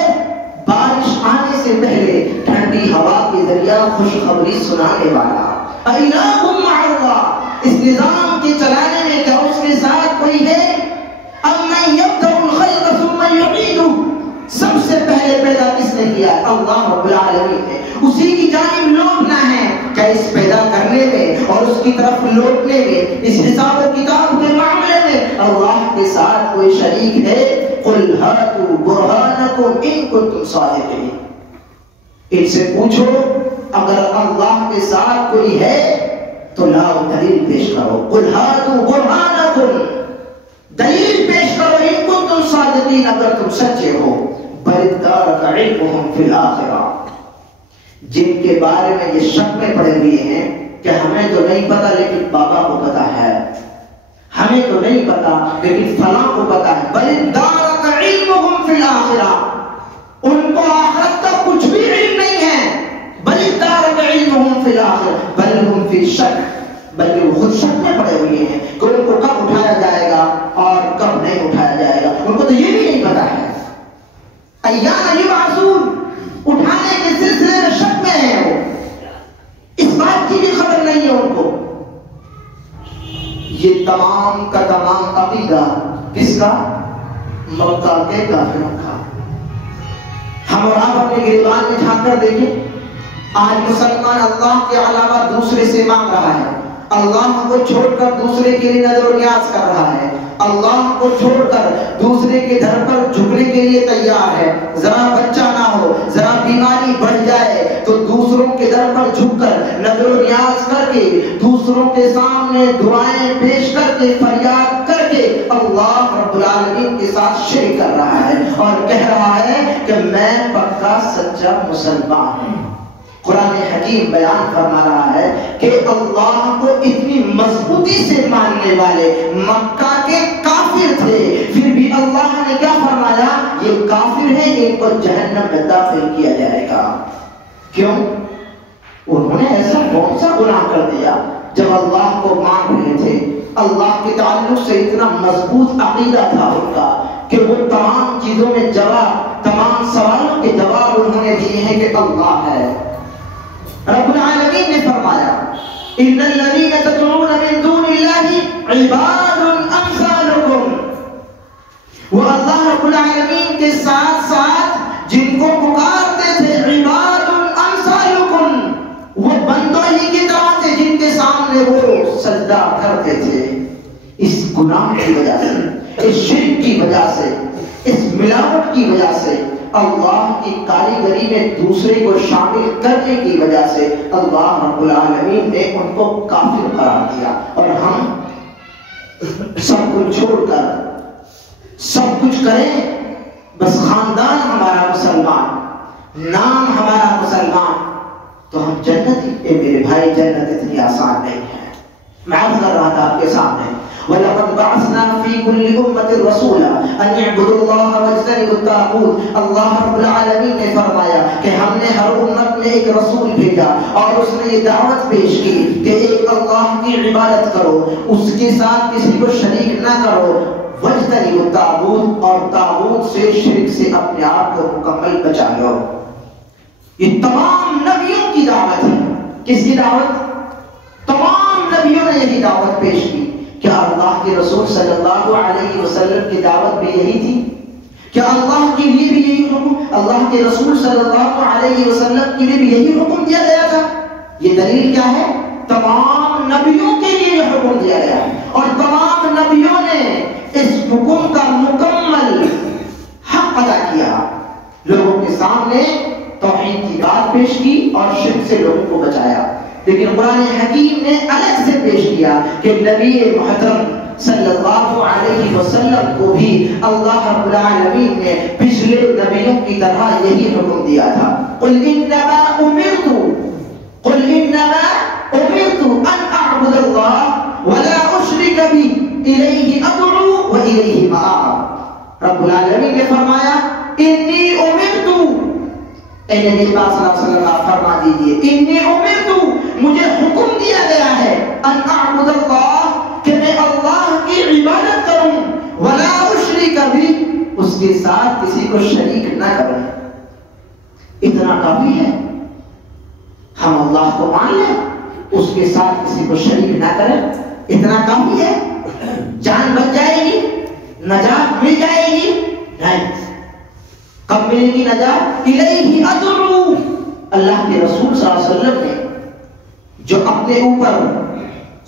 بارش آنے سے پہلے ٹھنڈی ہوا کے ذریعہ خوشخبری سنانے والا۔ أَإِلَٰهٌ مَّعَ اللَّهِ، اس نظام کے چلانے میں کیا اس کے ساتھ کوئی ہے؟ أَمَّنْ يَبْدَأُ الْخَلْقَ ثُمَّ يُعِيدُهُ، سب سے پہلے ہے اللہ رب العالمین نے. اسی کی جانب لوٹنا ہے کہ اس پیدا کرنے میں اور اس کی طرف لوٹنے میں, اس حساب و کتاب کے معاملے میں اللہ کے ساتھ کوئی شریک ہے؟ قل ہاتوا برہانکم ان کنتم صادقین. ان سے پوچھو اگر اللہ کے ساتھ کوئی ہے تو لاؤ دلیل پیش کرو. قل ہاتوا برہانکم, دلیل پیش کرو ان کنتم صادقین, اگر تم سچے ہو. بل ادارک علمہم فی الآخرہ, جن کے بارے میں یہ شک میں پڑے ہوئے ہیں کہ ہمیں تو نہیں پتا لیکن بابا کو پتا ہے, ہمیں تو نہیں پتا لیکن فلاں کو پتا ہے. بل ادارک علمہم فی الآخرہ, ان کو آخرت کا کچھ بھی علم نہیں ہے. بل ادارک علمہم فی الآخرہ بل ہم فی شک, بلکہ وہ خود شک میں پڑے ہوئے ہیں کہ ان کو کب اٹھایا جائے گا اور کب نہیں اٹھایا جائے گا. ان کو تو یہ بھی نہیں پتا ہے. ایان یبعثون, اٹھانے کے سلسلے میں شک میں ہے وہ, اس بات کی بھی خبر نہیں ہے ان کو. یہ تمام کا تمام عقیدہ کس کا؟ مکہ کے کافروں کا. ہم اور آپ اپنے گریبان میں جھانک کر دیکھیں, آج مسلمان اللہ کے علاوہ دوسرے سے مانگ رہا ہے, اللہ کو چھوڑ کر دوسرے کے لیے نظر و نیاز کر رہا ہے, اللہ کو چھوڑ کر دوسرے کے در پر جھکنے کے لیے تیار ہے. ذرا بچہ نہ ہو, ذرا بیماری بڑھ جائے تو دوسروں کے در پر جھک کر نظر و نیاز کر کے, دوسروں کے سامنے دعائیں پیش کر کے, فریاد کر کے اللہ رب العالمین کے ساتھ شریک کر رہا ہے اور کہہ رہا ہے کہ میں پکا سچا مسلمان ہوں. قرآن حکیم بیان فرما رہا ہے کہ اللہ کو اتنی مضبوطی سے ماننے والے مکہ کے کافر تھے, پھر بھی اللہ نے کیا فرمایا؟ یہ کافر ہیں, ان کو جہنم میں داخل کیا جائے گا. کیوں؟ انہوں نے ایسا کون سا گناہ کر دیا جب اللہ کو مان رہے تھے؟ اللہ کے تعلق سے اتنا مضبوط عقیدہ تھا ان کا کہ وہ تمام چیزوں میں جواب, تمام سوالوں کے جواب انہوں نے دیے ہیں کہ اللہ ہے. رب العالمین نے فرمایا ان الذین تدعون من دون اللہ عباد امثالکم, وہ اللہ رب العالمین کے ساتھ ساتھ جن کو پکارتے تھے عباد امثالکم, وہ بندوں ہی کی طرح تھے جن کے سامنے وہ سجدہ کرتے تھے. اس گناہ کی وجہ سے, اس شرک کی وجہ سے, اس ملاوٹ کی وجہ سے, اللہ کی کاریگری میں دوسرے کو شامل کرنے کی وجہ سے اللہ رب العالمین نے ان کو کافر قرار دیا. اور ہم سب کچھ چھوڑ کر سب کچھ کریں, بس خاندان ہمارا مسلمان, نام ہمارا مسلمان, تو ہم جنتی. میرے بھائی جنت اتنی آسان نہیں ہے. میں عرض کر رہا تھا آپ کے سامنے وَلَقَدْ بَعَثْنَا فِي كُلِّ أُمَّةٍ رَسُولًا أَنْ يَعْبُدُوا اللَّهَ وَاجْتَنِبُوا الطَّاغُوتَ. اللہ رب العالمین نے فرمایا کہ ہم نے ہر امت میں ایک رسول بھیجا اور اس نے یہ دعوت پیش کی کہ ایک اللہ کی عبادت کرو, اس کے ساتھ کسی کو شریک نہ کرو. وَاجْتَنِبُوا الطَّاغُوتَ, اور طاغوت سے, شرک سے اپنے آپ کو مکمل بچا لو. یہ تمام نبیوں کی دعوت ہے. کس کی دعوت؟ تمام نبیوں نے یہی دعوت پیش کی. کیا اللہ کے رسول صلی اللہ علیہ وسلم کی دعوت بھی یہی تھی؟ کیا اللہ کے لیے بھی یہی حکم, اللہ کے رسول صلی اللہ علیہ وسلم کے لیے بھی یہی حکم دیا گیا تھا؟ یہ دلیل کیا ہے؟ تمام نبیوں کے لیے یہ حکم دیا گیا ہے اور تمام نبیوں نے اس حکم کا مکمل حق ادا کیا. لوگوں کے سامنے توحید کی بات پیش کی اور شرک سے لوگوں کو بچایا. لیکن قرآن حکیم نے الگ سے پیش کیا کہ نبی محترم صلی اللہ علیہ وسلم کو بھی اللہ رب العالمین نے پچھلے نبیوں کی طرح یہی حکم دیا تھا. قل انما امرت ان اعبد اللہ ولا اشرک به الیہ ادعو والیہ مآب. رب العالمین نے فرمایا انی امرت, اے نبی پاک صلی اللہ علیہ وسلم آپ فرما دیجئے انی امرت, مجھے حکم دیا گیا ہے ان اعبد اللہ, کہ میں اللہ کی عبادت کروں, ولا اشرک به, اس کے ساتھ کسی کو شریک نہ کروں. اتنا کافی ہے. ہم اللہ کو مان لیں, اس کے ساتھ کسی کو شریک نہ کریں, اتنا کافی ہے. جان بچ جائے گی, نجات مل جائے گی؟ نہیں. کب ملے گی نجات؟ الیہ ادعو. اللہ کے رسول صلی اللہ علیہ وسلم نے جو اپنے اوپر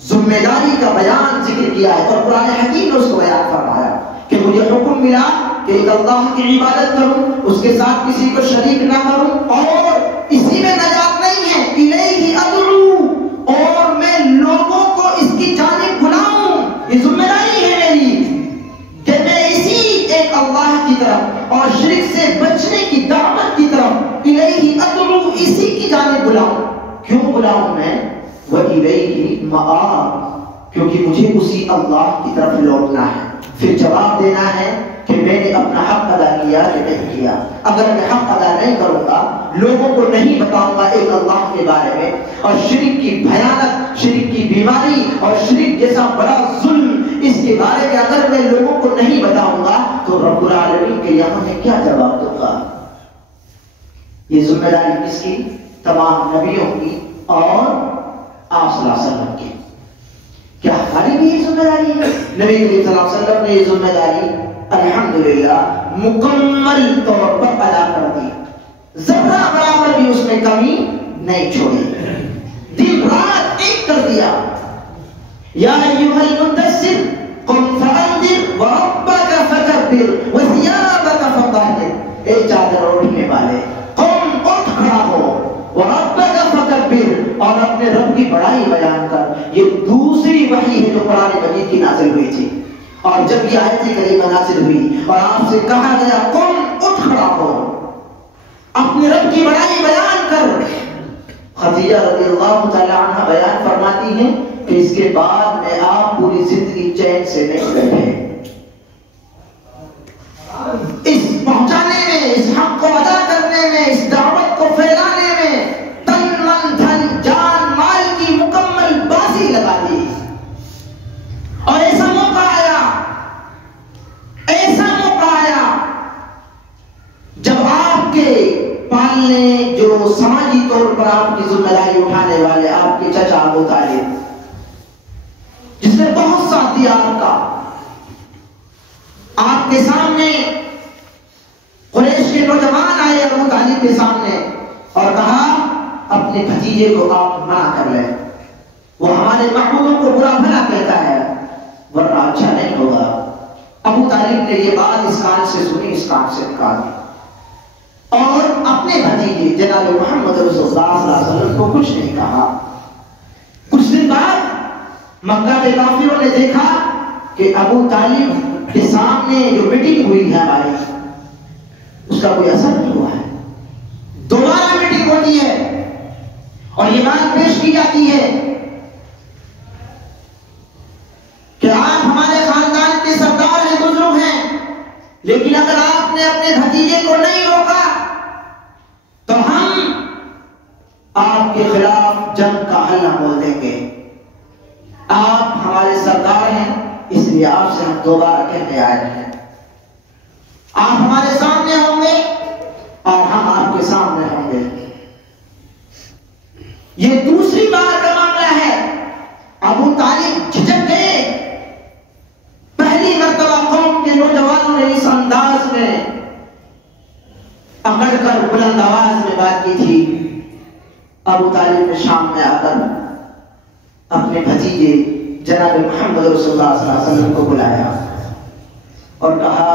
ذمہ داری کا بیان ذکر کیا ہے، اور قرآن حکیم نے اس کو بیان فرمایا کہ مجھے حکم ملا کہ ایک اللہ کی عبادت کروں، اس کے ساتھ کسی کو شریک نہ کروں، اور اسی میں نجات نہیں ہے، الیہ ادعو، اور میں لوگوں کو اس کی جانب بلاؤں. یہ ذمہ داری ہے میری کہ میں اسی ایک اللہ کی طرف اور شرک سے بچنے کی دعوت کی طرف الیہ ادعو، اسی کی جانب بلاؤں. کیوں بلاؤں میں؟ وَإِلَيْهِ مَآبِ، کیونکہ مجھے اسی اللہ کی طرف لوٹنا ہے، پھر جواب دینا ہے کہ میں نے اپنا حق ادا کیا کہ نہیں کیا. اگر میں حق ادا نہیں کروں گا، لوگوں کو نہیں بتاؤں گا ایک اللہ کے بارے میں، اور شرک کی بھیانک، شرک کی بیماری اور شرک جیسا بڑا ظلم اس کے بارے میں اگر میں لوگوں کو نہیں بتاؤں گا تو رب العالمین کے یہاں میں کیا جواب دوں گا؟ یہ ذمہ داری کس کی؟ تمام نبیوں کی اور آپ صلی اللہ علیہ وسلم کی. کیا ہماری بھی یہ ذمہ داری ہے؟ نبی کریم صلی اللہ علیہ وسلم نے یہ ذمہ داری الحمدللہ مکمل طور پر ادا کر دی، ذرہ برابر بھی اس میں کمی نہیں چھوڑی، دن رات ایک کر دیا. یا ایھا المدثر قم فانذر وربک فکبر وثیابک فطہر. اے چادر اوڑھنے والے، قم اٹھ کھڑا ہو، وربک فکبر، اور اپنے رب کی بڑائی بیان کر. یہ دوسری وحی ہے جو قرآن مجید کی نازل ہوئی تھی، اور جب یہ آیت کریمہ نازل ہوئی اور آپ سے کہا گیا قم اٹھ کھڑا ہو، اپنے رب کی بڑائی بیان کر. خدیجہ رضی اللہ تعالی عنہ بیان فرماتی ہیں کہ اس کے بعد میں آپ پوری زندگی چین سے نہیں بیٹھے. اس پہنچانے میں، اس حق کو ادا کرنے میں، اس دعوت کو پھیلانے میں تن من دھن جان مال کی مکمل بازی لگا دی. اور ایسا موقع آیا جب آپ کے پالنے جو سماجی طور پر آپ کی ذمہ داری اٹھانے والے آپ کے چچا ابو طالب، جس نے بہت ساتھ دیا آپ کے سامنے قریش کے نوجوان آئے ابو طالب کے سامنے اور کہا اپنے بھتیجے کو آپ منع کر لیں، وہ ہمارے محبوبوں کو برا بھلا کہتا ہے ورنہ اچھا نہیں ہوگا. ابو طالب نے یہ بات اس کان سے سنی، اس کان سے نکال دی، اور اپنے بھتیجے جناب محمد رسول اللہ صلی اللہ علیہ وسلم کو کچھ نہیں کہا. کچھ دن بعد مکہ کے کافروں نے دیکھا کہ ابو طالب کے سامنے جو میٹنگ ہوئی ہے ہماری، اس کا کوئی اثر نہیں ہوا ہے. دوبارہ میٹنگ ہوتی ہے اور یہ بات پیش کی جاتی ہے کہ آپ ہمارے خاندان کے سردار ہیں، بزرگ ہیں، لیکن اگر آپ نے اپنے بھتیجے کو نہیں روکا تو ہم آپ کے خلاف جنگ کا حلہ بول دیں گے. آپ ہمارے سردار ہیں، اس لیے آپ سے ہم دوبارہ کہنے آئے ہیں، آپ ہمارے سامنے ہوں گے اور ہم آپ کے سامنے ہوں گے. یہ دوسری بار کا معاملہ ہے. ابو طالب جھجک گئے. پہلی مرتبہ قوم کے نوجوانوں نے اس انداز میں اکڑ کر بلند آواز میں بات کی تھی. ابو طالب نے شام میں آ کر اپنے بھتیجے جناب محمد رسول اللہ صلی اللہ علیہ وسلم کو بلایا اور کہا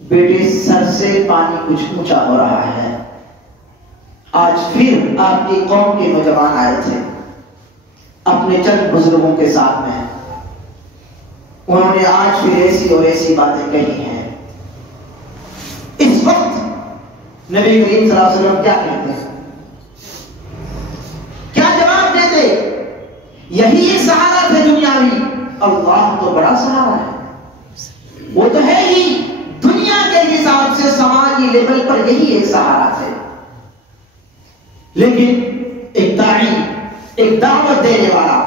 بیٹے سر سے پانی کچھ اونچا ہو رہا ہے. آج پھر آپ کی قوم کے نوجوان آئے تھے اپنے چند بزرگوں کے ساتھ میں، انہوں نے آج پھر ایسی اور ایسی باتیں کہی ہیں. اس وقت نبی کریم صلی اللہ علیہ وسلم کیا کہتے ہیں؟ کیا جواب دیتے؟ یہی ایک سہارا تھا دنیاوی. اللہ تو بڑا سہارا ہے، وہ تو ہے ہی دنیا کے حساب سے سماجی لیول پر یہی ایک سہارا ہے. لیکن ایک داعی، ایک دعوت دینے والا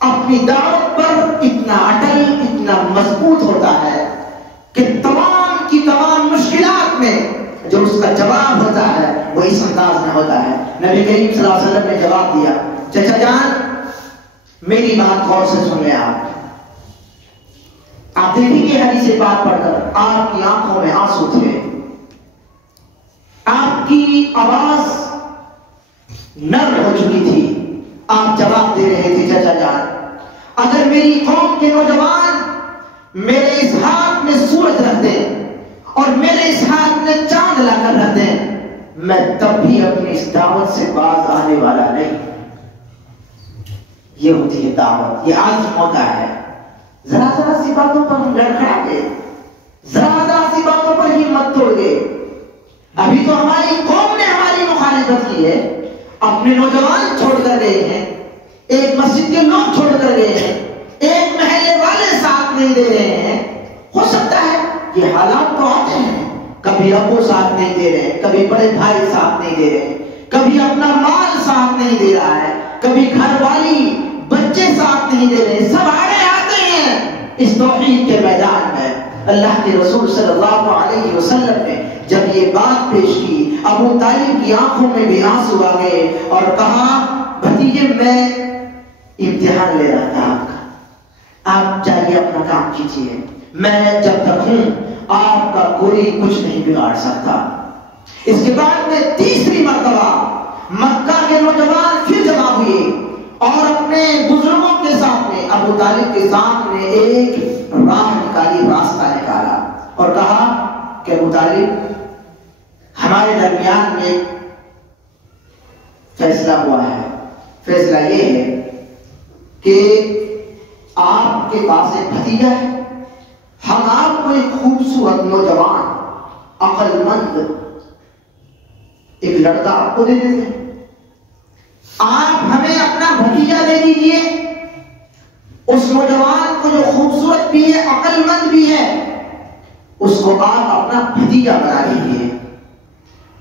اپنی دعوت پر اتنا اٹل، اتنا مضبوط ہوتا ہے کہ تمام کی تمام مشکلات میں جو اس کا جواب ہوتا ہے وہ اس انداز میں ہوتا ہے. نبی کریم صلی اللہ علیہ وسلم نے جواب دیا، چچا جان میری بات غور سے سن لیں. آپ دیکھیں گے حدیث پاک پڑھ کر آپ کی آنکھوں میں آنسو تھے. کی آواز نرم ہو چکی تھی. آپ جواب دے رہے تھے چچا جان اگر میری قوم کے نوجوان میرے اس ہاتھ میں سورج رکھ دیں اور میرے اس ہاتھ میں چاند لا کر رکھ دیں میں تب بھی اپنی اس دعوت سے باز آنے والا نہیں. یہ ہوتی ہے دعوت. یہ آج موقع ہے. ذرا ذرا سی باتوں پر ہم لڑکھڑا گئے, ذرا ذرا سی باتوں پر ہمت توڑ گئے. ابھی تو ہماری قوم نے ہماری مخالفت کی ہے, اپنے نوجوان چھوڑ کر گئے ہیں, ایک مسجد کے لوگ چھوڑ کر گئے ہیں, ایک محلے والے ساتھ نہیں دے رہے ہیں. ہو سکتا ہے یہ حالات تو آتے ہیں, کبھی ابو ساتھ نہیں دے رہے, کبھی بڑے بھائی ساتھ نہیں دے رہے, کبھی اپنا مال ساتھ نہیں دے رہا ہے, کبھی گھر والی بچے ساتھ نہیں دے رہے. سب آڑے آتے ہیں اس توحید کے میدان میں. اللہ کے رسول صلی اللہ علیہ وسلم نے جب یہ بات پیش کی ابو طالب کی آنکھوں میں بھی آنسو آ گئے اور کہا بھتیجے میں امتحان لے رہا تھا آپ کا, آپ جائیے اپنا کام کیجیے, میں جب تک ہوں آپ کا کوئی کچھ نہیں بگاڑ سکتا. اس کے بعد میں تیسری مرتبہ مکہ کے نوجوان پھر جمع ہوئے اور اپنے بزرگوں کے سامنے ابو طالب کے سامنے ایک راہ نکالی, راستہ نکالا اور کہا کہ ابو طالب ہمارے درمیان میں فیصلہ ہوا ہے. فیصلہ یہ ہے کہ آپ کے پاس ایک بھتیجا ہے, ہم آپ کو ایک خوبصورت نوجوان عقل مند ایک لڑکا آپ کو دے دیتے ہیں, آپ ہمیں اپنا بھتیجا دے دیجیے. اس نوجوان کو جو خوبصورت بھی ہے عقل مند بھی ہے اس کو آپ اپنا بھتیجا بنا لیجیے.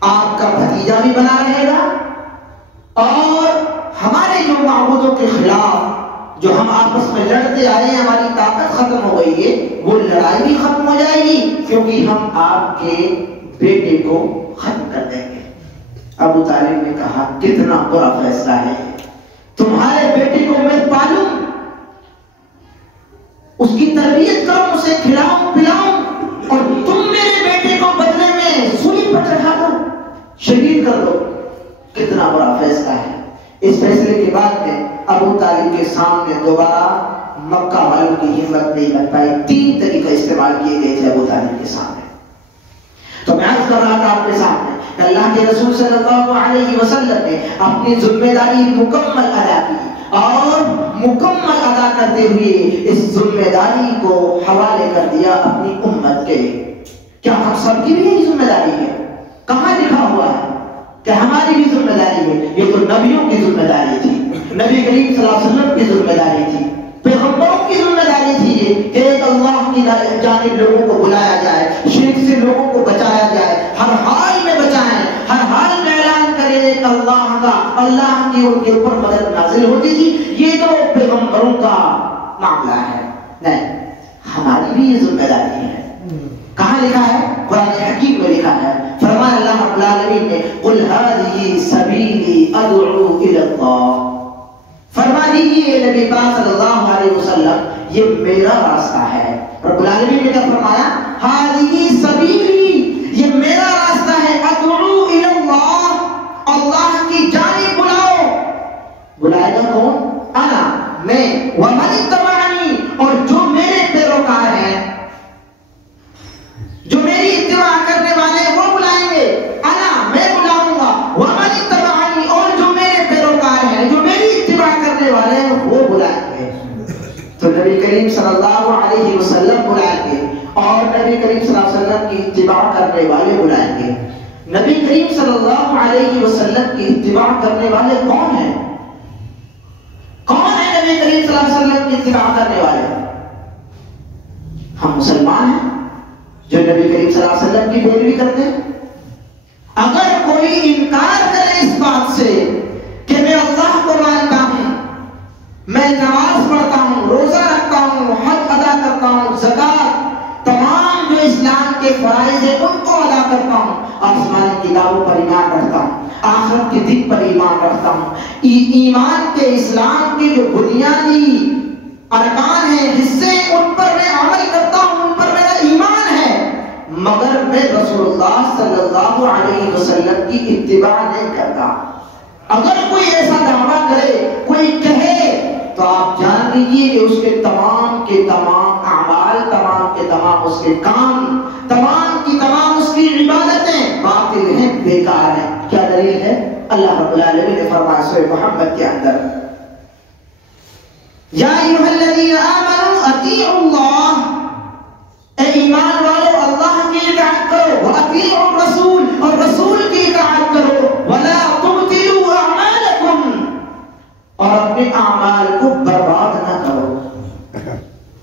آپ کا بھتیجا بھی بنا رہے گا اور ہمارے جو معبودوں کے خلاف جو ہم آپس میں لڑتے آئے ہیں ہماری طاقت ختم ہو گئی ہے, وہ لڑائی بھی ختم ہو جائے گی کیونکہ ہم آپ کے بیٹے کو ختم کر دیں گے. ابو طالب نے کہا کتنا برا فیصلہ ہے, تمہارے بیٹے کو میں پالوں, اس کی تربیت کروں, اسے کھلاؤں پلاؤں اور تم میرے بیٹے کو بدلے میں سولی پر چڑھا دو, شہید کر دو. کتنا بڑا فیصلہ ہے. اس فیصلے کے بعد میں ابو طالب کے سامنے دوبارہ مکہ والوں کی ہمت نہیں بن پائی. 3 طریقے استعمال کیے گئے تھے ابو طالب کے سامنے. تو میں عرض کر رہا تھا آپ کے سامنے کہ اللہ کے رسول صلی اللہ علیہ وسلم نے اپنی ذمہ داری مکمل ادا کی اور مکمل ادا کرتے ہوئے اس ذمہ داری کو حوالے کر دیا اپنی امت کے. کیا ہم سب کی بھی یہی ذمہ داری ہے؟ کہاں لکھا ہوا ہے کہ ہماری بھی ذمہ داری ہے؟ یہ تو نبیوں کی ذمہ داری تھی, نبی کریم صلی اللہ علیہ وسلم کی ذمہ داری تھی, پیغمبروں کی ذمہ داری تھی کہ ایک اللہ کی جانب لوگوں کو بلایا جائے, شرک سے لوگوں کو بچایا جائے, ہر حال میں بچائیں, ہر حال میں اعلان کرے اللہ کا, اللہ کی ان کے اوپر مدد نازل ہوتی تھی. یہ تو پیغمبروں کا معاملہ ہے. نہیں, ہماری بھی یہ ذمہ داری ہے. کہاں لکھا ہے؟ قرآن حکیم میں لکھا ہے. فرمایا اللہ رب العالمین نے قل هذه سبیلی ادعو الی اللہ. فرما دیجیے نبی پاک صلی اللہ علیہ وسلم یہ میرا راستہ ہے. رب العالمین نے کیا فرمایا؟ هذه سبیلی, یہ میرا راستہ ہے. ادعو الی اللہ, اللہ کی جانب بلاؤ. بلائے گا کون؟ انا, میں. ومن اتبعنی, اور جو میرے پیروکار ہیں, جو میری اتباع کرنے والے ہیں وہ بلائیں گے. انا, میں بلاؤں گا. ومن اتبعنی, اور جو میرے پیروکار ہیں, جو میری اتباع کرنے والے ہیں وہ بلائیں گے. تو نبی کریم صلی اللہ علیہ وسلم بلائیں گے اور نبی کریم صلی اللہ علیہ وسلم کی اتباع کرنے والے بلائیں گے. نبی کریم صلی اللہ علیہ وسلم کی اتباع کرنے والے کون ہیں؟ کون ہے نبی کریم صلی اللہ علیہ وسلم کی اتباع کرنے والے؟ ہم مسلمان ہیں جو نبی کریم صلی اللہ علیہ وسلم کی پیروی کرتے ہیں. اگر کوئی انکار کرے اس بات سے کہ میں اللہ کو مانتا ہوں, میں نماز پڑھتا ہوں, روزہ رکھتا ہوں, حج ادا کرتا ہوں, زکات, تمام جو اسلام کے فرائض ہیں ان کو ادا کرتا ہوں, آسمانی کتابوں پر ایمان رکھتا ہوں, آخرت کے دن پر ایمان رکھتا ہوں, ایمان کے اسلام کے جو بنیادی ارکان ہیں, حصے, ان پر میں عمل کرتا ہوں, ان پر میرا ایمان ہے, مگر میں رسول اللہ صلی اللہ علیہ وسلم کی اتباع نہیں کرتا۔ اگر کوئی ایسا دعویٰ کرے، کوئی کہے، تو آپ جان لیجیے کہ اس کے تمام اعمال، تمام کے تمام اس کے کام، تمام کی تمام اس کی عبادتیں باطل ہیں، بیکار ہیں۔ کیا دلیل ہے؟ اللہ رب العالمین نے فرمایا سورہ محمد کے اندر، یا ایھا الذین آمنوا اطیعوا اللہ، اے ایمان والو اللہ کی اطاعت کرو، واطیعوا الرسول، اور رسول کی اطاعت کرو، ولا تبطلوا اعمالکم، اور اپنے اعمال کو برباد نہ کرو۔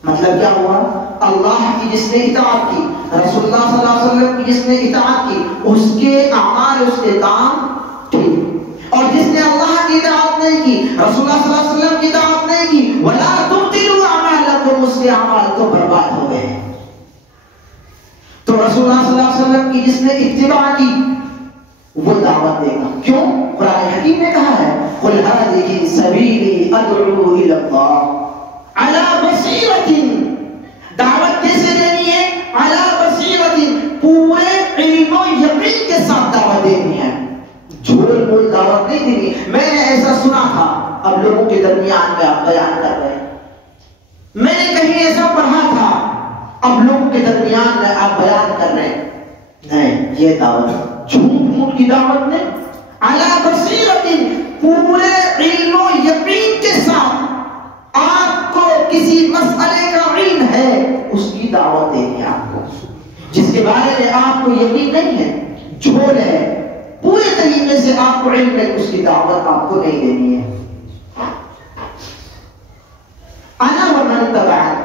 مطلب کیا ہوا؟ اللہ کی جس نے اطاعت کی، رسول اللہ صلی اللہ علیہ وسلم کی جس نے اطاعت کی، اس کے اعمال، اس کے کام ٹھیک، اور جس نے اللہ کی اطاعت نہیں کی، رسول اللہ صلی اللہ علیہ وسلم کی اطاعت نہیں کی، ولا تبطلوا اعمالکم، اس کے اعمال تو برباد ہو گئے۔ تو رسول اللہ صلی اللہ علیہ وسلم کی جس نے اتباع کی وہ دعوت دے گا۔ کیوں؟ قرآن حکیم نے کہا ہے قل هذه سبیلی ادعو الی اللہ علی بصیرۃ، دعوت کیسے دینی ہے؟ علی بصیرۃ، پورے علم و یقین کے ساتھ دعوت دینی ہے، جھوٹ موٹ دعوت نہیں دینی۔ میں نے ایسا سنا تھا، اب لوگوں کے درمیان میں آپ بیان کر رہے ہیں، میں نے کہیں ایسا پڑھا تھا، اب لوگوں کے درمیان میں آپ بیان کر رہے ہیں۔ نہیں، یہ دعوت جھوٹ موٹ کی دعوت نہیں، علی بصیرۃ، پورے علم و یقین کے ساتھ آپ کو کسی مسئلے کا علم ہے، اس کی دعوت دینی ہے آپ کو۔ جس کے بارے میں آپ کو یقین نہیں ہے، جھوٹ ہے، پورے طریقے سے آپ کو علم ہے، اس کی دعوت آپ کو نہیں دینی ہے۔ انا ومن تبعنی،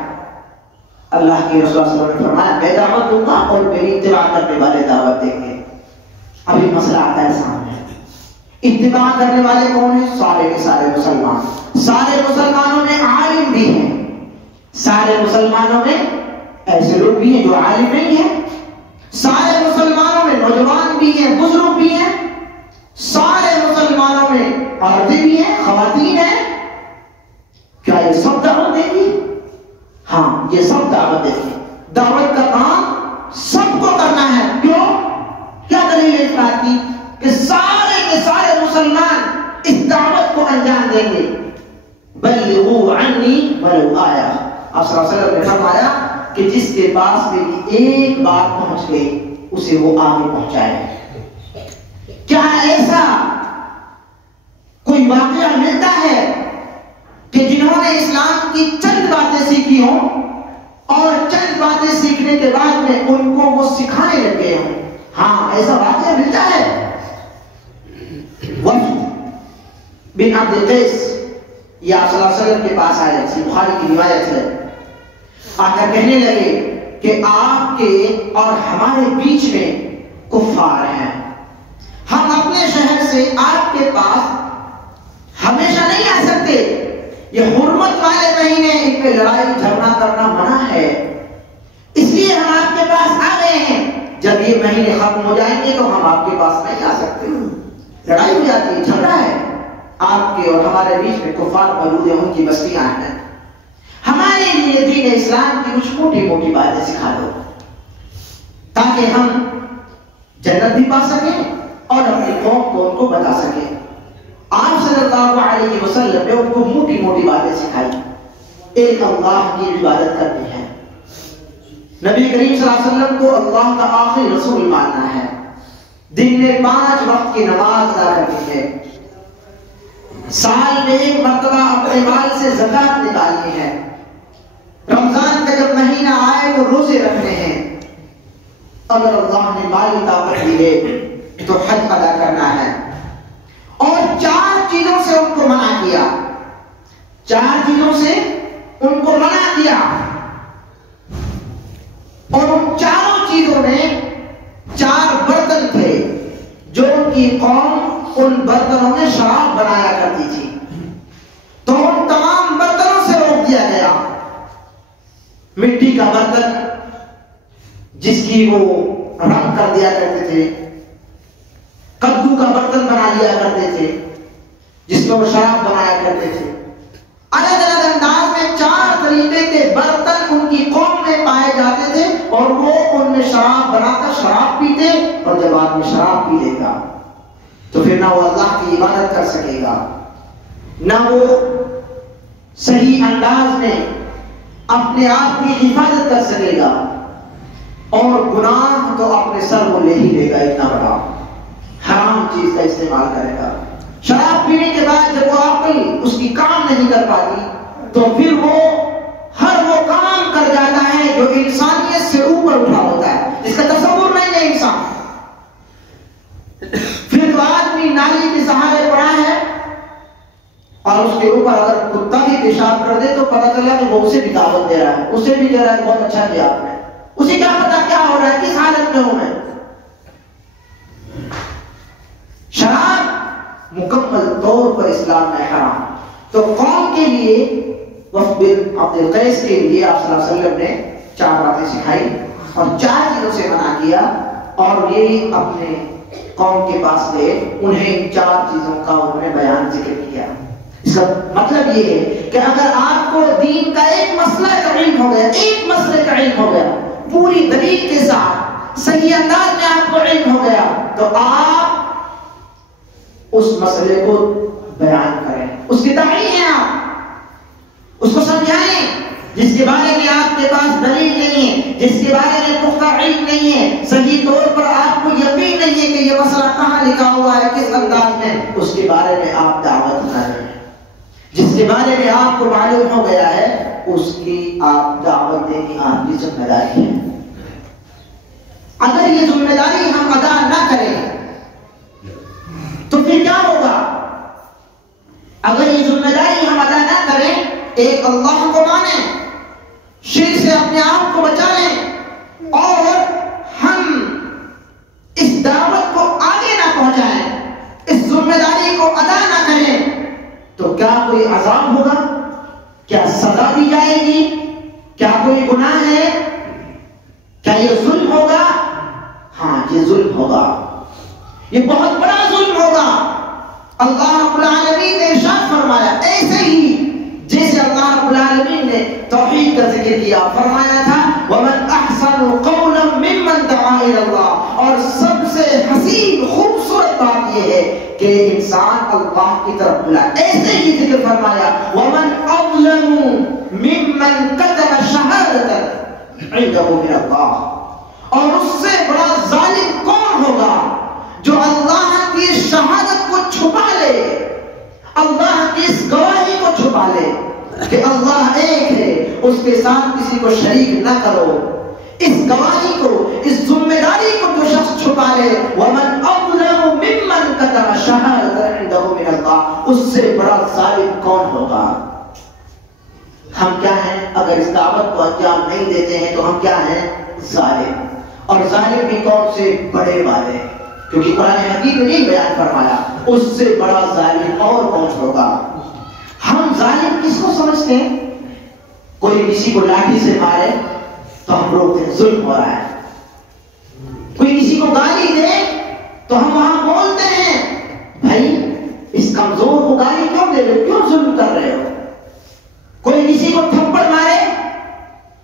اللہ کے رسول صلی اللہ علیہ وسلم نے فرمایا میں دعوت دوں گا اور میری اتباع کرنے والے دعوت دیں گے۔ ابھی مسئلہ آتا ہے سامنے، اتباع کرنے والے کون ہیں؟ سارے کے سارے مسلمان۔ سارے مسلمانوں میں عالم بھی ہیں، سارے مسلمانوں میں ایسے لوگ بھی ہیں جو عالم نہیں ہیں، سارے مسلمانوں میں نوجوان بھی ہیں، بزرگ بھی ہیں، سارے مسلمانوں میں عورتیں بھی ہیں، خواتین ہیں۔ کیا یہ سب دعوت دیں گی؟ ہاں، یہ سب دعوت دیں گی۔ دعوت کا کام سب کو کرنا ہے۔ کیوں؟ کیا دلیل ہے اس بات کی کہ سارے کے سارے مسلمان اس دعوت کو انجام دیں گے؟ بلغوا عنی ولو آیہ، آپ صلی اللہ علیہ وسلم نے فرمایا کہ جس کے پاس میری ایک بات پہنچ گئی اسے وہ آگے پہنچائے۔ کیا ایسا کوئی واقعہ ملتا ہے کہ جنہوں نے اسلام کی چند باتیں سیکھی ہوں اور چند باتیں سیکھنے کے بعد میں ان کو وہ سکھانے لگے ہوں؟ ہاں، ایسا واقعہ ملتا ہے۔ وفد بن عبد القیس یہ آپ صلی اللہ علیہ وسلم کے پاس آئے، بخاری کی روایت ہے، آ کر کہنے لگے کہ آپ کے اور ہمارے بیچ میں کفار ہیں، ہم اپنے شہر سے آپ کے پاس ہمیشہ نہیں آ سکتے، یہ حرمت والے مہینے، ان میں لڑائی جھگڑا کرنا منع ہے، اس لیے ہم آپ کے پاس آ گئے ہیں، جب یہ مہینے ختم ہو جائیں گے تو ہم آپ کے پاس نہیں آ سکتے۔ لڑائی ہو جاتی ہے، جھگڑا ہے، آپ کے اور ہمارے بیچ میں کفار موجود ہیں، ان کی بستیاں ہیں، ہمارے لیے دین اسلام کی کچھ موٹی موٹی باتیں سکھا دو تاکہ ہم جنت بھی پا سکیں اور اپنی قوم کو ان کو بتا سکیں۔ آپ صلی اللہ علیہ وسلم نے ان کو موٹی موٹی باتیں سکھائی۔ ایک، اللہ کی عبادت کرنی ہے، نبی کریم صلی اللہ علیہ وسلم کو اللہ کا آخری رسول ماننا ہے، دن میں 5 وقت کی نماز ادا کرنی ہے، سال میں 1 مرتبہ اپنے مال سے زکات نکالنی ہے، رمضان کا جب مہینہ آئے تو روزے رکھنے ہیں، اگر اللہ نے مالی طاقت دی ہے تو حج ادا کرنا ہے، اور 4 چیزوں سے ان کو منع کیا، 4 چیزوں سے ان کو منع کیا، اور ان 4 چیزوں میں 4 برتن تھے جو ان کی قوم ان برتنوں میں شراب بنایا کرتی تھی، تو ان تمام برتنوں سے روک دیا گیا۔ مٹی کا برتن جس کی وہ رنگ کر دیا کرتے تھے، کدو کا برتن بنا لیا کرتے تھے جس میں وہ شراب بنایا کرتے تھے، الگ الگ انداز میں 4 طریقے کے برتن ان کی قوم میں پائے جاتے تھے اور وہ ان میں میں شراب بنا کر شراب پیتے، اور جب آدمی شراب پی لے گا تو پھر نہ وہ اللہ کی عبادت کر سکے گا، نہ وہ صحیح انداز میں اپنے آپ کی حفاظت کر سکے گا، اور گناہ تو اپنے سر وہ لے ہی لے گا، اتنا بڑا حرام چیز کا استعمال کرے گا۔ شراب پینے کے بعد جب وہ عقل اس کی کام نہیں کر پاتی تو پھر وہ ہر وہ کام کر جاتا ہے جو انسانیت سے اوپر اٹھا ہوتا ہے، جس کا تصور نہیں ہے انسان۔ پھر تو آدمی نالی کے سہارے پڑا ہے اور اس کے اوپر اگر کتا بھی پیشاب کر دے تو پتہ چلا کہ وہ اسے بھی دعوت دے رہا ہے، اسے بھی کہہ رہا ہے بہت اچھا کیا آپ نے، اسے کیا پتا کیا ہو رہا ہے، کس حالت میں ہوں میں۔ شراب مکمل طور پر اسلام میں حرام۔ تو قوم کے لیے وفد بن عبد القیس کے لیے آپ صلی اللہ علیہ وسلم نے 4 باتیں سکھائی اور 4 چیزوں سے منع کیا، اور یہ اپنے قوم کے پاس لے انہیں ان 4 چیزوں کا انہوں نے بیان ذکر کیا۔ اس کا مطلب یہ ہے کہ اگر آپ کو دین کا ایک مسئلہ کا علم ہو گیا، ایک مسئلے کا علم ہو گیا، پوری دلیل کے ساتھ صحیح انداز میں آپ کو علم ہو گیا، تو آپ اس مسئلے کو بیان کریں، اس کی داعی ہیں، آپ اس کو سمجھائیں، جس کے بارے میں آپ کے پاس دلیل نہیں ہے، جس کے بارے میں پختہ علم نہیں ہے، صحیح طور پر آپ کو یقین نہیں ہے کہ یہ مسئلہ کہاں لکھا ہوا ہے، کس انداز میں، اس کے بارے میں آپ دعوت نہ دیں۔ جس کے بارے میں آپ کو معلوم ہو گیا ہے اس کی آپ دعوت دینی آپ کی ذمہ داری ہے۔ اگر یہ ذمہ داری ہم ادا نہ کریں تو پھر کیا ہوگا؟ اگر یہ ذمہ داری ہم ادا نہ کریں، ایک اللہ کو مانیں، شرک سے اپنے آپ کو بچا لیں، اور ہم اس دعوت کو آگے نہ پہنچائیں، اس ذمہ داری کو ادا نہ کریں، تو کیا کوئی عذاب ہوگا؟ کیا سزا دی جائے گی؟ کیا کوئی گناہ ہے؟ کیا یہ ظلم ہوگا؟ ہاں، یہ ظلم ہوگا، یہ بہت بڑا ظلم ہوگا۔ اللہ رب العالمین نے ارشاد فرمایا، ایسے ہی جیسے اللہ رب العالمین نے توحید کا ذکر کیا، فرمایا تھا وَمَنْ أَحْسَنُ قَوْلًا مِّمَّنْ دَعَا إِلَى اللَّهِ، اور سب سے حسین خوبصورت بات یہ ہے کہ انسان اللہ کی طرف بلائے۔ ایسے ہی ذکر فرمایا وَمَنْ أَظْلَمُ مِمَّنْ كَتَمَ شَهَادَةً عِندَهُ مِنَ اللَّهِ، اور اس سے بڑا ظالم کون ہوگا جو اللہ کی شہادت کو چھپا لے، اللہ کی اس گواہی کو چھپا لے کہ اللہ ایک ہے، اس کے ساتھ کسی کو شریک نہ کرو۔ اس گواہی کو، اس ذمہ داری کو جو شخص چھپا لے، وَمَنْ أَظْلَمُ مِمَّنْ كَتَمَ شَهَادَةً عِندَهُ مِنَ اللَّهِ، اس سے بڑا ظالم کون ہوگا؟ ہم کیا ہیں؟ اگر اس دعوت کو انجام نہیں دیتے ہیں تو ہم کیا ہیں؟ ظالم۔ اور ظالم بھی کون سے؟ بڑے والے، کیونکہ قرآن حکیم نے نہیں بیان فرمایا اس سے بڑا ظالم اور کون ہوگا۔ ہم ظالم کس کو سمجھتے ہیں؟ کوئی کسی کو لاٹھی سے مارے تو ہم روکتے ہیں، ظلم ہو رہا ہے۔ کوئی کسی کو گالی دے تو ہم وہاں بولتے ہیں بھائی اس کمزور کو گالی کیوں دے رہے ہو، کیوں ظلم کر رہے ہو۔ کوئی کسی کو تھپڑ مارے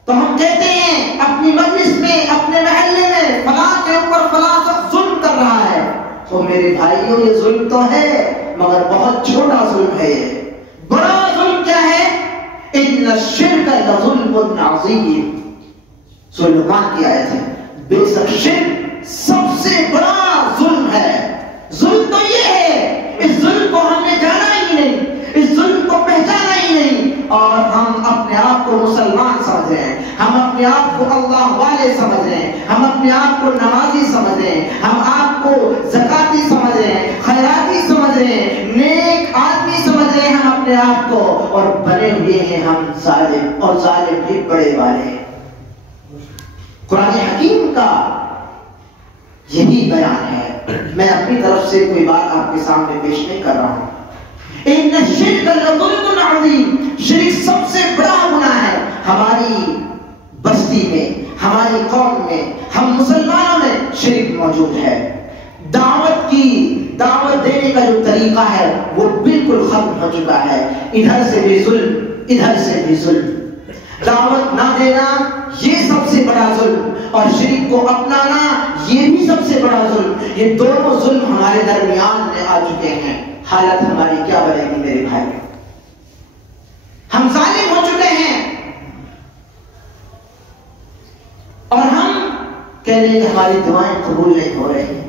تو ہم کہتے ہیں اپنی مجلس میں، اپنے محلے میں فلاں کے اوپر فلاں شخص ظلم کر رہا ہے۔ تو میرے بھائیوں یہ ظلم تو ہے مگر بہت چھوٹا ظلم ہے۔ بڑا ظلم کیا ہے؟ ان الشرک لظلم عظیم، سورہ لقمان کی آیت ہے، بے شک شرک سب سے بڑا ظلم ہے۔ ظلم تو یہ ہے، اس ظلم کو ہم نے جانا ہی نہیں، اس ظلم کو پہچانا ہی نہیں، اور ہم اپنے آپ کو مسلمان سمجھ رہے ہیں، ہم اپنے آپ کو اللہ والے سمجھ رہے ہیں، ہم اپنے آپ کو نمازی سمجھ رہے ہیں، ہم آپ کو زکاتی سمجھ رہے ہیں، خیراتی سمجھ رہے ہیں، نیک آدمی سمجھ رہے ہیں ہم اپنے آپ کو، اور بنے ہوئے ہیں ہم ظالم، اور ظالم بھی بڑے والے۔ قرآن حکیم کا یہی بیان ہے، میں اپنی طرف سے کوئی بات آپ کے سامنے پیش نہیں کر رہا ہوں۔ ان الشرک لظلم عظیم، شرک سب سے بڑا گناہ ہے۔ ہماری بستی میں، ہماری قوم میں، ہم مسلمانوں میں شرک موجود ہے۔ دعوت دینے کا جو طریقہ ہے وہ بالکل ختم ہو چکا ہے، ادھر سے بھی ظلم، ادھر سے بھی ظلم۔ دعوت نہ دینا یہ سب سے بڑا ظلم، اور شرک کو اپنانا یہ بھی سب سے بڑا ظلم. یہ دونوں ظلم ہمارے درمیان میں آ چکے ہیں. حالت ہماری کیا بنے گی میرے بھائی؟ ہم ظالم ہو چکے ہیں اور ہم کہہ رہے ہیں کہ ہماری دعائیں قبول نہیں ہو رہی.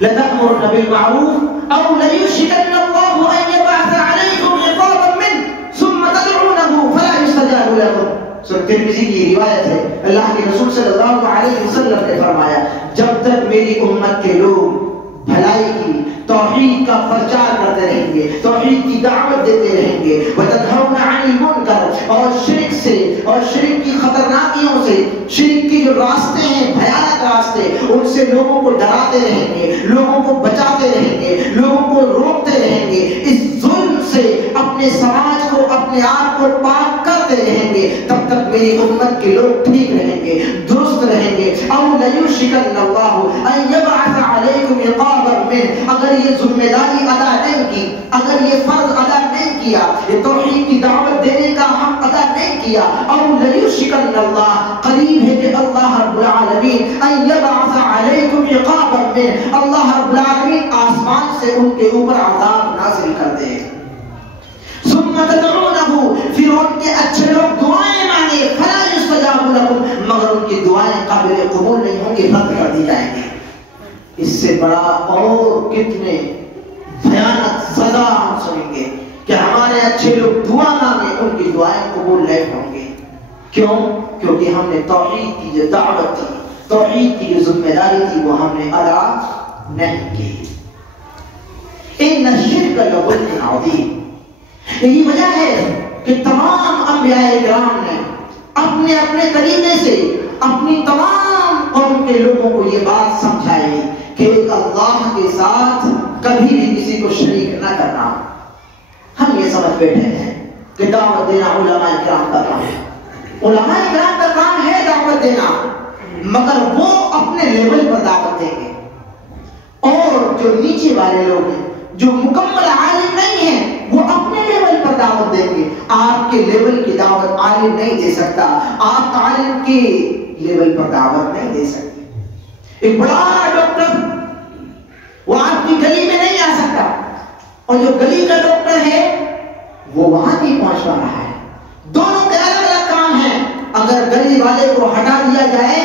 لَتَأْمُرُنَّ بِالْمَعْرُوفِ أَوْ لَيُوشِكَنَّ اللَّهُ أَن يَبْعَثَ عَلَيْكُمْ عِقَابًا مِّنْهُ ثُمَّ تَدْعُونَهُ فَلَا يُسْتَجَابُ لَكُمْ. سورۃ ترمذی کی روایت ہے، اللہ کے رسول صلی اللہ علیہ وسلم نے فرمایا جب تک میری امت کے لوگ بھلائی کی، توحید کا پرچار کرتے رہیں گے، توحید کی دعوت دیتے رہیں گے، وَتَنْهَوْنَ عَنِ الْمُنْكَرِ، اور شرک سے اور شرک کی خطرناکیوں سے، شرک کے جو راستے ہیں بھیانک راستے، ان سے لوگوں کو ڈراتے رہیں گے، لوگوں کو بچاتے رہیں گے، لوگوں کو روکتے رہیں گے، اس ظلم سے اپنے سماج کو، اپنے آپ کو پاک کرتے رہیں گے، تب تک میری امت کے لوگ ٹھیک رہیں گے، درست رہیں گے. أَوْ لَيُوشِكَنَّ اللَّهُ أَن يَبْعَثَ عَلَيْكُمْ عِقَابًا مِّنْهُ. اگر یہ ذمہ داری ادا نہیں کی، اگر یہ فرض ادا نہیں کیا، یہ توحید کی دعوت دینے کا حق ادا نہیں کیا، أَوْ لَيُوشِكَنَّ اللَّهُ، قریب ہے کہ اللہ رب العالمین أَن يَبْعَثَ عَلَيْكُمْ عِقَابًا مِّنْهُ، اللہ رب العالمین آسمان سے ان کے اوپر عذاب نازل کر دے. ثم تدعونه، پھر ان کے اچھے لوگ دعائیں مانگے، فلا يستجاب لكم، مگر ان کی دعائیں قابل قبول نہیں ہوں گی، رد کر دی جائیں گی. اس سے بڑا اور کتنے بھیانک سزا ہم سنیں گے کہ ہمارے اچھے لوگ دعا مانگے، ان کی دعائیں قبول نہیں ہوں گی. کیوں؟ کیونکہ ہم نے توحید کی جو دعوت تھی، توحید کی جو ذمہ داری تھی، وہ ہم نے ادا نہیں کی. ان الشرک لظلم عظیم. یہی وجہ ہے کہ تمام انبیاء کرام نے اپنے اپنے طریقے سے اپنی تمام قوم کے لوگوں کو یہ بات سمجھائی کہ ایک اللہ کے ساتھ کبھی بھی کسی کو شریک نہ کرنا. ہم یہ سمجھ بیٹھے ہیں کہ دعوت دینا علماء کرام کا کام ہے، علماء کرام کا کام ہے دعوت دینا، مگر وہ اپنے لیول پر دعوت دیں گے، اور جو نیچے والے لوگ ہیں، جو مکمل عالم نہیں ہیں، وہ اپنے لیول پر دعوت دیں گے. آپ کے لیول کی دعوت عالم نہیں دے سکتا، آپ عالم کے لیول پر دعوت نہیں دے سکتے. ایک بڑا ڈاکٹر وہ آپ کی گلی میں نہیں آ سکتا، اور جو گلی کا ڈاکٹر ہے وہ وہاں نہیں پہنچ پا رہا ہے. دونوں کے الگ الگ کام ہیں. اگر گلی والے کو ہٹا دیا جائے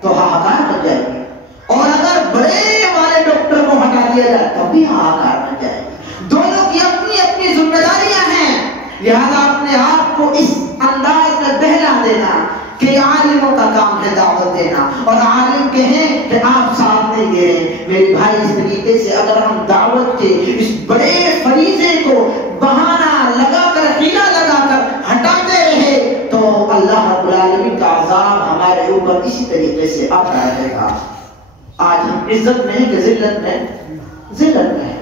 تو ہاہکار بن جائے گی، اور اگر بڑے والے ڈاکٹر کو ہٹا دیا جائے تب بھی ہاہکار بن جائے گی. دونوں کی اپنی اپنی ذمہ داریاں ہیں. لہذا اپنے آپ کو اس انداز میں بہلا دینا کہ عالموں کا کام ہے دعوت دینا، اور عالم کہیں کہ آپ ساتھ نہیں دے رہے. میرے بھائی، اس طریقے سے اگر ہم دعوت کے اس بڑے فریضے کو بہانہ لگا کر، حیلہ لگا کر ہٹاتے رہے تو اللہ رب العالمین کا عذاب ہمارے اوپر اسی طریقے سے آتا رہے گا. آج ہم عزت میں ہیں کہ ذلت میں؟ ذلت میں ہے.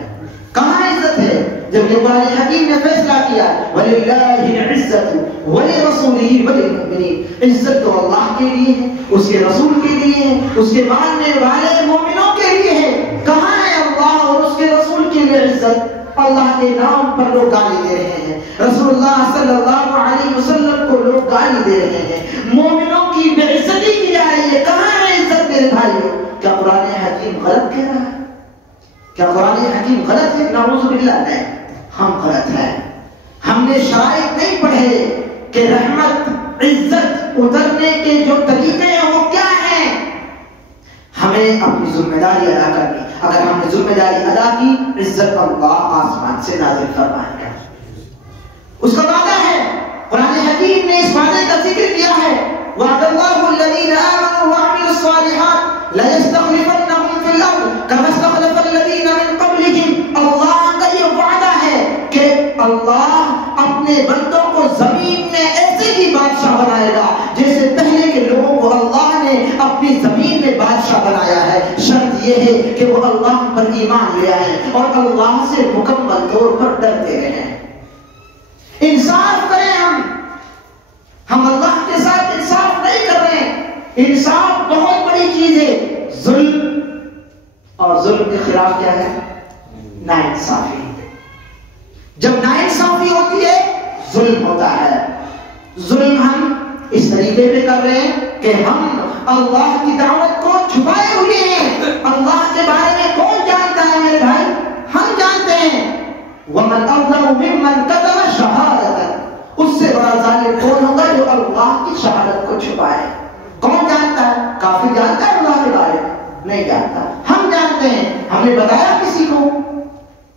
کہاں عزت ہے؟ جب یہ قرآن حکیم نے فیصلہ کیا وَلِلَّهِ الْعِزَّةُ وَلِرَسُولِهِ وَلِلْمُؤْمِنِينَ، عزت تو اللہ کے لیے ہے، اس کے رسول کے لیے ہے، اس کے ماننے والے مومنوں کے لیے ہے. کہاں ہے اللہ اور اس کے رسول کے لیے عزت؟ اللہ کے نام پر لوگ گالی دے رہے ہیں، رسول اللہ صلی اللہ علیہ وسلم کو لوگ گالی دے رہے ہیں، مومنوں کی بے عزتی کی جا رہی ہے. کہاں ہے عزت میرے بھائیوں؟ کیا قرآن حکیم غلط کہہ رہا ہے؟ کیا قرآن حکیم غلط ہے؟ نعوذ باللہ نہیں، ہم غلط ہیں. ہم نے شرائط نہیں پڑھے کہ رحمت، عزت اترنے کے جو طریقے ہیں وہ کیا ہیں. ہمیں اپنی ذمہ داری ادا کرنی. اگر ہم نے ذمہ داری ادا کی، عزت اللہ آسمان سے نازل فرمائے گا. اس کا وعدہ ہے. قرآن حکیم نے اس وعدے کا ذکر کیا ہے. وعد اللہ الذین آمنوا وعملوا الصالحات لَيَسْتَخْلِفَنَّهُمْ فِي الْأَرْضِ كَمَا اسْتَخْلَفَ الَّذِينَ مِنْ قَبْلِهِمْ. اللہ کا یہ وعدہ ہے کہ اللہ اپنے بندوں کو زمین میں ایسے ہی بادشاہ بنائے گا جیسے پہلے کے لوگوں کو اللہ نے اپنی زمین میں بادشاہ بنایا ہے. شرط یہ ہے کہ وہ اللہ پر ایمان لے آئے اور اللہ سے مکمل طور پر ڈرتے رہیں. انصاف کریں. ہم اللہ کے ساتھ انصاف نہیں کر رہے. انصاف بہت بڑی چیز ہے. ظلم اور ظلم کے خلاف کیا ہے؟ ناانصافی. جب ناانصافی ہوتی ہے ظلم ہوتا ہے. ظلم ہم اس طریقے پہ کر رہے ہیں کہ ہم اللہ کی دعوت کو چھپائے ہوئے ہیں. اللہ کے بارے میں کون جانتا ہے میرے بھائی؟ ہم جانتے ہیں. وَمَنْ أَظْلَمُ مِمَّنْ كَتَمَ شَهَادَةً، اس سے بڑا ظالم کون ہوگا جو اللہ کی شہادت کو چھپائے؟ کون جانتا ہے؟ کافر جانتا ہے اللہ کے بارے میں؟ نہیں جانتا. ہم جانتے ہیں. ہم نے بتایا کسی کو؟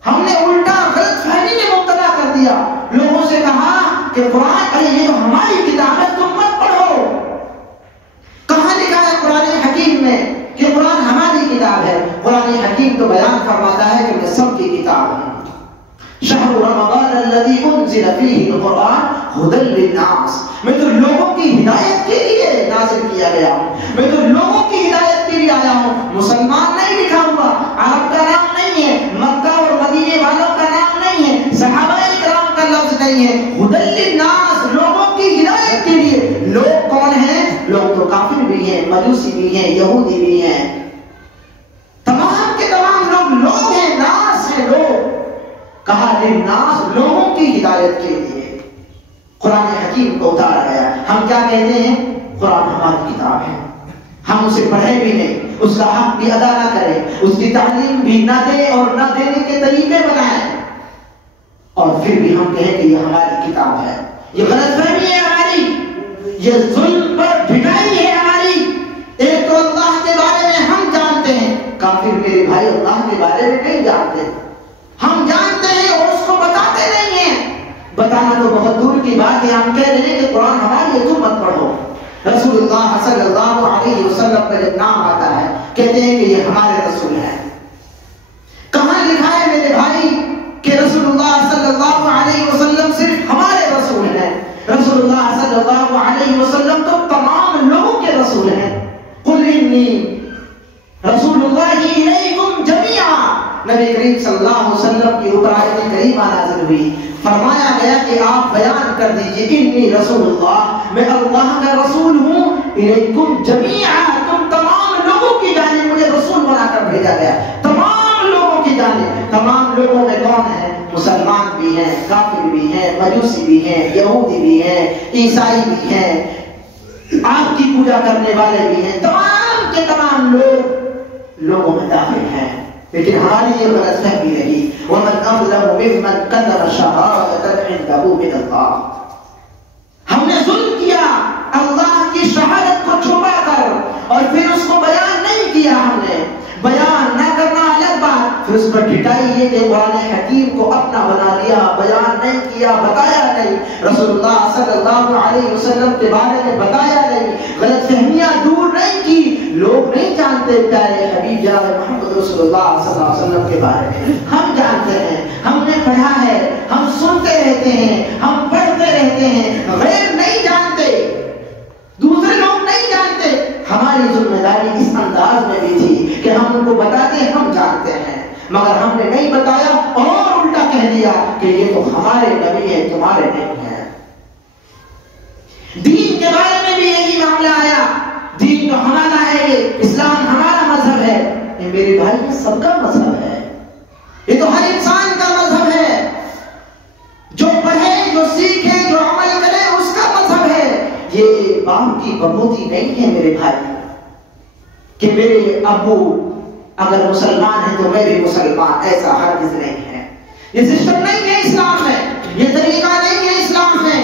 ہم نے الٹا غلط فہمی میں مبتلا کر دیا. لوگوں سے کہا کہ قرآن، ارے یہ تو ہماری کتاب ہے، تم مت پڑھو. کہاں لکھا ہے قرآن حکیم میں کہ قرآن ہماری کتاب ہے؟ قرآن حکیم تو بیان فرماتا ہے کہ میں سب کی کتاب ہوں. شہر رمضان الذی انزل فیہ القرآن ھدی للناس، میں تو لوگوں کی ہدایت کے لیے نازل کیا گیا ہوں. میں تو لوگوں کی ہدایت کے لیے آیا ہوں. مسلمان نہیں لکھا ہوا، عرب کا نام نہیں ہے، مکہ اور مدینے والوں کا نام نہیں ہے، صحابہ کرام کا لفظ نہیں ہے. ھدی للناس، لوگوں کی ہدایت کے لیے. لوگ کون ہیں؟ لوگ تو کافر بھی ہیں، مجوسی بھی ہیں، یہودی بھی ہیں. تمام کے تمام لوگ ہیں، ناس ہیں لوگ. کہا للناس، لوگوں کی ہدایت کے لیے قرآن حکیم کو اتارا گیا. ہم کیا کہتے ہیں؟ قرآن ہماری کتاب ہے. ہم اسے پڑھے بھی نہیں، اس کا حق بھی ادا نہ کریں، اس کی تعلیم بھی نہ دیں اور نہ دینے کے طریقے بنائیں، اور پھر بھی ہم کہیں کہ یہ ہماری کتاب ہے. یہ غلط فہمی ہے ہماری، یہ ظلم پر بھٹائی ہے ہماری. ایک تو اللہ کے بارے میں ہم جانتے ہیں، کافر میرے بھائی اللہ کے بارے میں نہیں جانتے. ہم جانتے ہیں اور اس کو بتاتے نہیں ہیں. بتانا تو بہت دور کی بات ہے. ہم کہہ رہے ہیں کہ قرآن ہمارے لیے تم مت پڑھو. رسول اللہ صلی اللہ علیہ وسلم کا جب نام آتا ہے کہتے ہیں کہ یہ ہمارے رسول ہیں. کہاں لکھا ہے میرے بھائی کہ رسول اللہ صلی اللہ علیہ وسلم صرف ہمارے رسول ہیں؟ رسول اللہ صلی اللہ علیہ وسلم تو تمام لوگوں کے رسول ہیں. قل انی رسول اللہ الیکم جمیعا. نبی کریم صلی اللہ علیہ وسلم کی اوپر آیت کریمہ نازل ہوئی. فرمایا گیا کہ آپ بیان کر دیجئے انی رسول اللہ، میں اللہ کا رسول ہوں. الیکم جمیعا، تم تمام لوگوں کی جانب مجھے رسول بنا کر بھیجا گیا. تمام لوگوں کی جانب. تمام لوگوں میں کون ہے؟ مسلمان بھی ہیں، کافر بھی ہیں، مجوسی بھی ہیں، یہودی بھی ہیں، عیسائی بھی ہیں، آپ کی پوجا کرنے والے بھی ہیں. تمام کے تمام لوگ لوگوں میں داخل ہیں. لیکن ہماری یہ غلط فہمی رہی. وَمَنْ أَظْلَمُ مِمَّنْ كَتَمَ شَهَادَةً عِندَهُ مِنَ اللَّهِ. ہم نے ظلم کیا اللہ کی شہادت کو چھپا کر، اور پھر اس کو بیان نہیں کیا. ہم نے بیان نہ کرنا الگ بات، پھر اس پر ڈٹائی یہ کہ قرآن حکیم کو اپنا بنا لیا، بیان نہیں کیا، بتایا نہیں. رسول اللہ صلی اللہ علیہ وسلم کے بارے میں بتایا نہیں، غلط فہمیاں دور نہیں کی. لوگ نہیں جانتے پیارے حبیب جناب محمد رسول اللہ صلی اللہ علیہ وسلم کے بارے میں. ہم جانتے ہیں، ہم نے پڑھا ہے، ہم سنتے رہتے ہیں، ہم پڑھتے رہتے ہیں. غیر نہیں جانتے، دوسرے لوگ نہیں جانتے. ہماری ذمہ داری اس انداز میں بھی تھی کہ ہم ان کو بتاتے ہم جانتے ہیں، مگر ہم نے نہیں بتایا اور الٹا کہہ دیا کہ یہ تو ہمارے نبی ہے، تمہارے نہیں ہے. دین کے بارے میں بھی یہی معاملہ آیا. دین تو ہمارا ہے، یہ اسلام ہمارا مذہب ہے. یہ میرے بھائی یہ سب کا مذہب ہے، یہ تو ہر انسان کا مذہب ہے. جو پڑھے، جو سیکھے، جو عمل کرے اس کا مذہب ہے. یہ باپ کی بہوتی نہیں ہے میرے بھائی کہ میرے ابو اگر مسلمان ہیں تو میں بھی مسلمان. ایسا ہرگز نہیں ہے. یہ سسٹم نہیں ہے اسلام میں، یہ طریقہ نہیں ہے اسلام میں.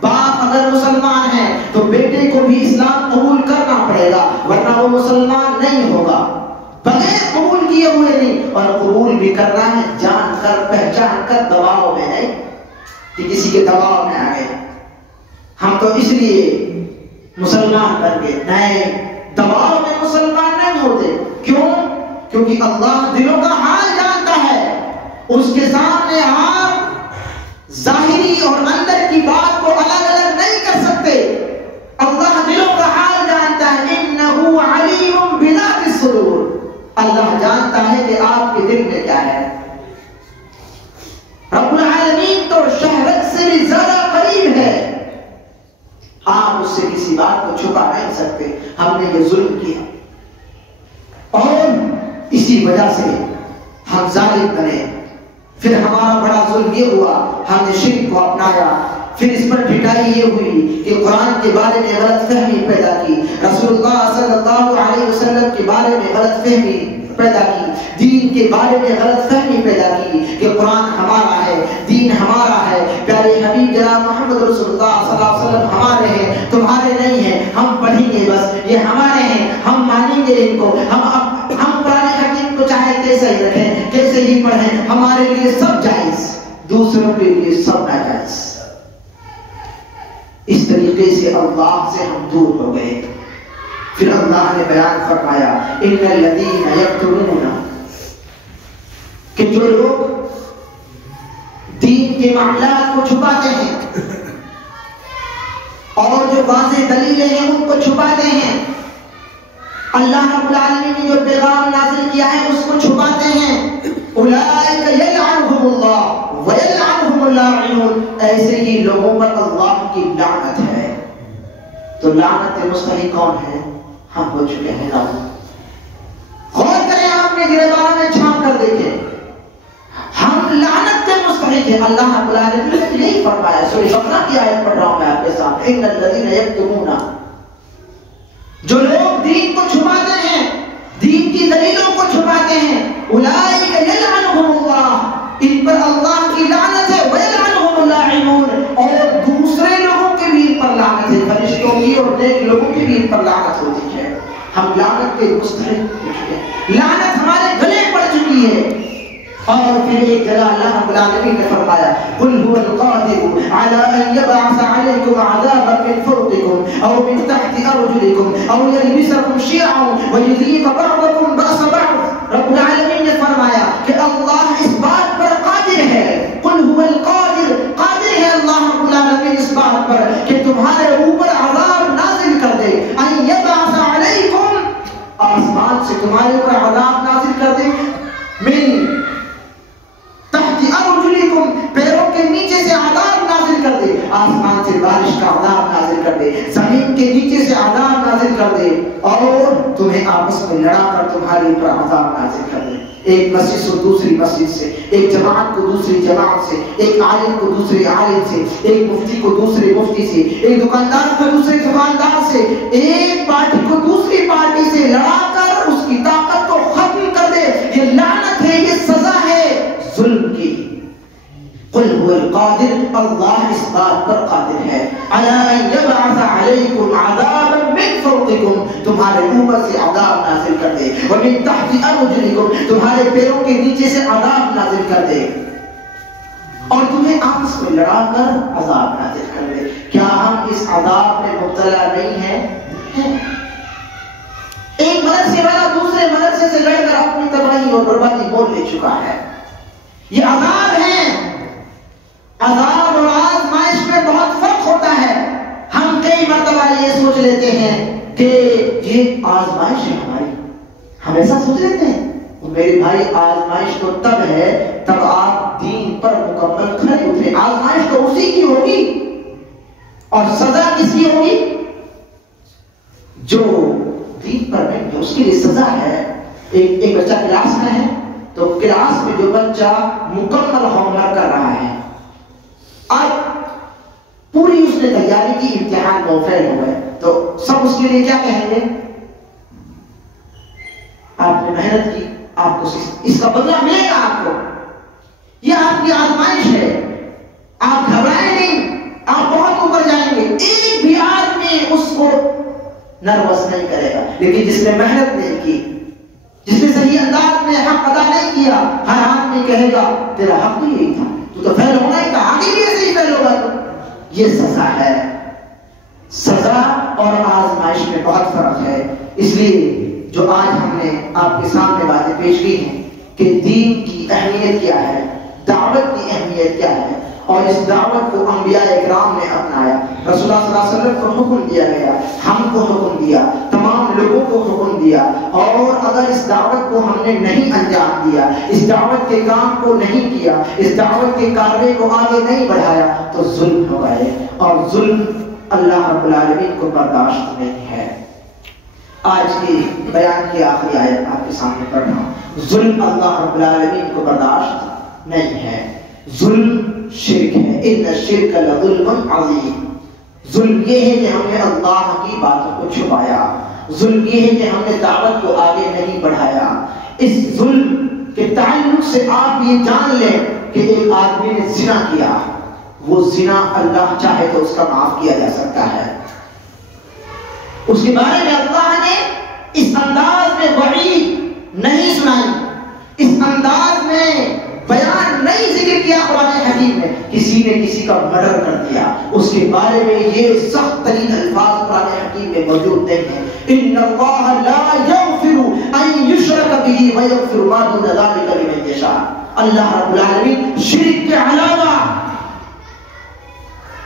باپ اگر مسلمان ہے تو بیٹے کو بھی اسلام قبول کرنا پڑے گا، ورنہ وہ مسلمان نہیں ہوگا. بغیر قبول کیے ہوئے نہیں. اور قبول بھی کرنا ہے جان کر، پہچان کر، دباؤ میں نہیں کہ کسی کے دباؤ میں آ گئے. ہم تو اس لیے مسلمان بن گئے، نہیں، دباؤ میں مسلمان نہیں ہوتے. کیوں؟ کیونکہ اللہ دلوں کا حال جانتا ہے. اس کے سامنے آپ ظاہری اور اندر کی بات کو الگ الگ نہیں کر سکتے. اللہ دلوں کا حال جانتا ہے. انہ علیم بذات الصدور. اللہ جانتا ہے کہ آپ کے دل میں کیا ہے. رب العالمین تو شہوت سے بھی زیادہ قریب ہے. آپ اس سے کسی بات کو چھپا نہیں سکتے. ہم نے یہ ظلم کیا اور اسی وجہ سے ہم ظالم بنے. پھر ہمارا بڑا ظلم یہ ہوا، ہم نے شرک کو اپنایا. پھر اس پر پٹائی یہ ہوئی کہ قرآن کے بارے میں غلط فہمی پیدا کی، رسول اللہ صلی اللہ علیہ وسلم کے بارے میں غلط فہمی پیدا کی، دین کے بارے میں غلط فہمی پیدا کی کہ قرآن ہمارا ہے، دین ہمارا ہے، پیارے حبیب جناب محمد رسول اللہ صلی اللہ علیہ وسلم ہمارے ہیں، تمہارے نہیں ہیں، ہم پڑھیں گے بس، یہ ہمارے ہیں، ہم مانیں گے ان کو، ہم قرآن حکیم کو چاہے کیسے ہی رکھیں، کیسے ہی پڑھیں، ہمارے لیے سب جائز، دوسروں کے لیے سب ناجائز۔ اس طریقے سے اللہ سے ہم دور ہو گئے۔ پھر اللہ نے بیان فرمایا ان الذین یکتمون، کہ جو لوگ دین کے معاملات کو چھپاتے ہیں اور جو واضح دلیلیں ہیں ان کو چھپاتے ہیں، اللہ رب العالمین نے جو پیغام نازل کیا ہے اس کو چھپاتے ہیں، اولئک یلعنہم اللہ ویلعنہم اللاعنون، ایسے ہی لوگوں پر اللہ کی لعنت ہے۔ تو لعنت مستحق کون ہے؟ ہم ہو چکے ہیں نا۔ غور کریں، آپ نے گریبانوں میں چھانپ کر دیکھیں، ہم لعنت کے مستحق ہیں۔ اللہ رب العالمین نے یہی فرمایا، سورہ بقرہ کی آیت پڑھ رہا ہوں میں آپ کے سامنے، ان الذین یکتمون، جو لوگ دین کو چھپاتے ہیں، دین کی دلیلوں کو چھپاتے ہیں، اولئک یلعنہم اللہ، ان پر اللہ کی لعنت ہے، ویلعنہم اللاعنون، اور دوسرے لوگوں کے بھی ان پر لعنت ہے، فرشتوں کی اور نیک لوگوں کی بھی ان پر لعنت ہوتی ہے۔ ہم لعنت کے مستحق ہو چکے ہیں، لعنت ہمارے گلے پڑ چکی ہے۔ اور پھر ایک جگہ اللہ رب العالمین نے فرمایا قل هو القادر على ان يبعث عليكم عذابا من فوقكم او من تحت ارجلكم او يلبسكم شيعا ويذيق بعضكم باس بعض۔ رب العالمین نے فرمایا کہ اللہ اس بات پر قادر ہے، قل هو القادر، قادر ہے اللہ رب العالمین اس بات پر کہ تمہارے اوپر عذاب نازل کر دے، ان يبعث عليكم، آسمان سے تمہارے اوپر عذاب نازل کر دے، من تحت ارجلکم، پیروں کے نیچے سے عذاب نازل کر دے، آسمان سے بارش کا عذاب نازل کر دے، زمین کے نیچے سے عذاب نازل کر دے، اور تمہیں آپس میں لڑا کر تمہارے اوپر عذاب نازل کر دے، ایک مسجد سے دوسری مسجد سے، ایک جماعت کو دوسری جماعت سے، ایک عالم کو دوسرے عالم سے، ایک مفتی کو دوسرے مفتی سے، ایک دکاندار کو دوسرے دکاندار سے، ایک پارٹی کو دوسری پارٹی سے لڑا کر اس کی طاقت کو ختم کر دے۔ یہ لعنت ہے، یہ سزا ہے ظلم کی۔ قل هو القادر، اللہ اس بات پر قادر ہے، علی ان یبعث علیکم عذابا من فوقکم، تمہارے اوپر سے عذاب نازل کر دے، ومن تحت ارجلکم، تمہارے پیروں کے نیچے سے عذاب نازل کر دے، اور تمہیں آپس میں لڑا کر عذاب نازل کر دے۔ کیا ہم اس عذاب میں مبتلا نہیں ہیں؟ ایک مدرسے والا دوسرے مدرسے سے لڑ کر اپنی تباہی اور بربادی بول لے چکا ہے۔ یہ عذاب ہے، عذاب اور آزمائش میں بہت فرق ہوتا ہے۔ ہم کئی مرتبہ یہ سوچ لیتے ہیں کہ یہ آزمائش ہے ہماری، ہم ایسا سوچ لیتے ہیں۔ میرے بھائی، آزمائش تو تب ہے تب آپ دین پر مکمل کھڑے اترے، آزمائش تو اسی کی ہوگی، اور سزا کس کی ہوگی؟ جو دین پر نہیں، اس کے لیے سزا ہے۔ ایک بچہ کلاس میں ہے تو کلاس میں جو بچہ مکمل ہوم ورک کر رہا ہے، اب پوری اس نے تیاری کی، امتحان میں فیل ہو گئے، تو سب اس کے لیے کیا کہیں گے؟ آپ نے محنت کی، آپ کو اس کا بدلہ ملے گا، آپ کو یہ آپ کی آزمائش ہے، آپ گھبرائیں نہیں، آپ بہت اوپر جائیں گے۔ ایک بھی آدمی اس کو نروس نہیں کرے گا، لیکن جس نے محنت نہیں کی، جس نے صحیح انداز میں حق ادا نہیں کیا، ہر آدمی کہے گا تیرا حق ہی یہی تھا، تو تو فیل ہونا ہی تھا، آگے بھی ایسے ہی فیل ہوگا۔ تو یہ سزا ہے۔ سزا اور آزمائش میں بہت فرق ہے۔ اس لیے جو آج ہم نے آپ کے سامنے باتیں پیش کی ہیں کہ دین کی اہمیت کیا ہے، دعوت کی اہمیت کیا ہے، اور اس دعوت کو انبیاء اکرام نے اپنایا، رسول اللہ صلی اللہ علیہ وسلم کو حکم دیا گیا، ہم کو حکم دیا، تمام لوگوں کو حکم دیا، اور اگر اس دعوت کو ہم نے نہیں انجام دیا، اس دعوت کے کام کو نہیں کیا، اس دعوت کے کاروے کو آگے نہیں بڑھایا، تو ظلم ہو گئے، اور ظلم اللہ رب العالمین کو برداشت نہیں ہے۔ آج کی بیان کی آخری آیت آپ کے سامنے پڑھ رہا ہوں، ظلم اللہ رب العالمین کو برداشت نہیں ہے۔ ظلم شرک ہے، ان الشرک لظلم عظیم۔ ظلم یہ ہے کہ ہم نے اللہ کی باتوں کو چھپایا، ظلم یہ ہے کہ ہم نے دعوت کو آگے نہیں بڑھایا۔ اس ظلم کے تعلق سے آپ یہ جان لیں کہ ایک آدمی نے زنا کیا، وہ زنا اللہ چاہے تو اس کا معاف کیا جا سکتا ہے۔ اس کے بارے میں اللہ نے اس انداز میں وعید نہیں سنائی، اس انداز میں بیان نہیں ذکر کیا قرآن حکیم میں۔ کسی نے کسی کا مرڈر کر دیا، اس کے بارے میں یہ سخت ترین الفاظ قرآن حکیم میں موجود نہیں ہیں۔ ان اللہ لا یغفر ان یشرک به ویغفر ما دون ذلک لمن یشاء۔ اللہ رب العالمین شرک کے علاوہ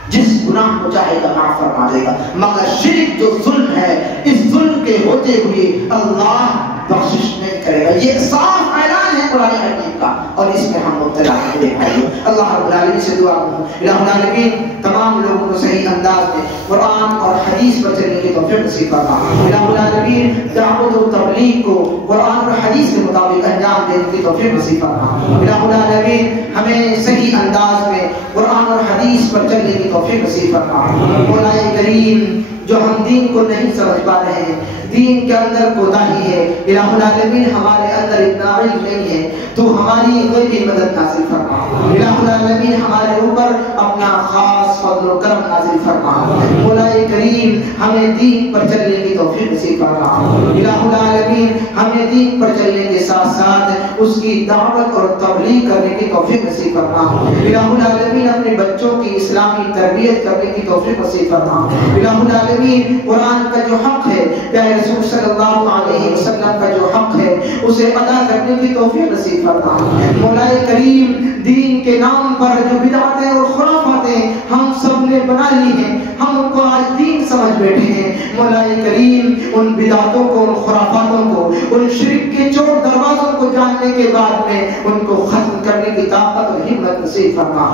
جس گناہ کو چاہے گا معاف فرما دے گا، مگر شرک جو ظلم ہے، اس ظلم کے ہوتے ہوئے اللہ بخشش نہیں کرے گا۔ یہ صاف اعلان ہے قرآن حکیم کا، اور اس میں ہم مبتلا ہیں میرے بھائیو۔ اللہ رب العالمین سے دعا کروں الہ العالمین تمام لوگوں کو صحیح انداز میں قرآن اور حدیث پر چلنے کی توفیق نصیب فرما۔ الہ العالمین دعوت و تبلیغ کو قرآن اور حدیث کے مطابق انجام دینے کی توفیق نصیب فرما۔ الہ العالمین ہمیں صحیح انداز میں قرآن اور حدیث پر چلنے کی توفیق نصیب فرما۔ مولا کریم جو ہم دین کو نہیں سمجھ پا رہے ہیں، دین کے اندر کوتاہی ہے، الہ العالمین ہمارے اندر اتنا علم نہیں ہے، تو ہماری غیبی مدد نازل فرما۔ الہ العالمین ہمارے اوپر اپنا خاص فضل و کرم نازل فرما۔ مولا کریم ہمیں دین پر چلنے کی توفیق نصیب فرما۔ الہ العالمین ہمیں دین پر چلنے کے ساتھ ساتھ اس کی دعوت اور تبلیغ کرنے کی توفیق نصیب فرما۔ الہ العالمین اپنے بچوں کی اسلامی تربیت کرنے کی توفیق نصیب فرما۔ الہ العالمین قرآن کا جو حق ہے، پیارے رسول صلی اللہ علیہ وسلم کا جو حق ہے، اسے ادا کرنے کی توفیق نصیب فرما۔ مولا کریم دین کے نام پر جو بدعتیں اور خرافاتیں ہم سب نے بنا لی ہیں، ہم ان کو آج دین سمجھ بیٹھے ہیں، مولا کریم ان بدعتوں کو، ان خرافاتوں کو، ان شرک کے چور دروازوں کو جاننے کے بعد میں ان کو ختم کرنے کی طاقت اور ہمت نصیب فرما۔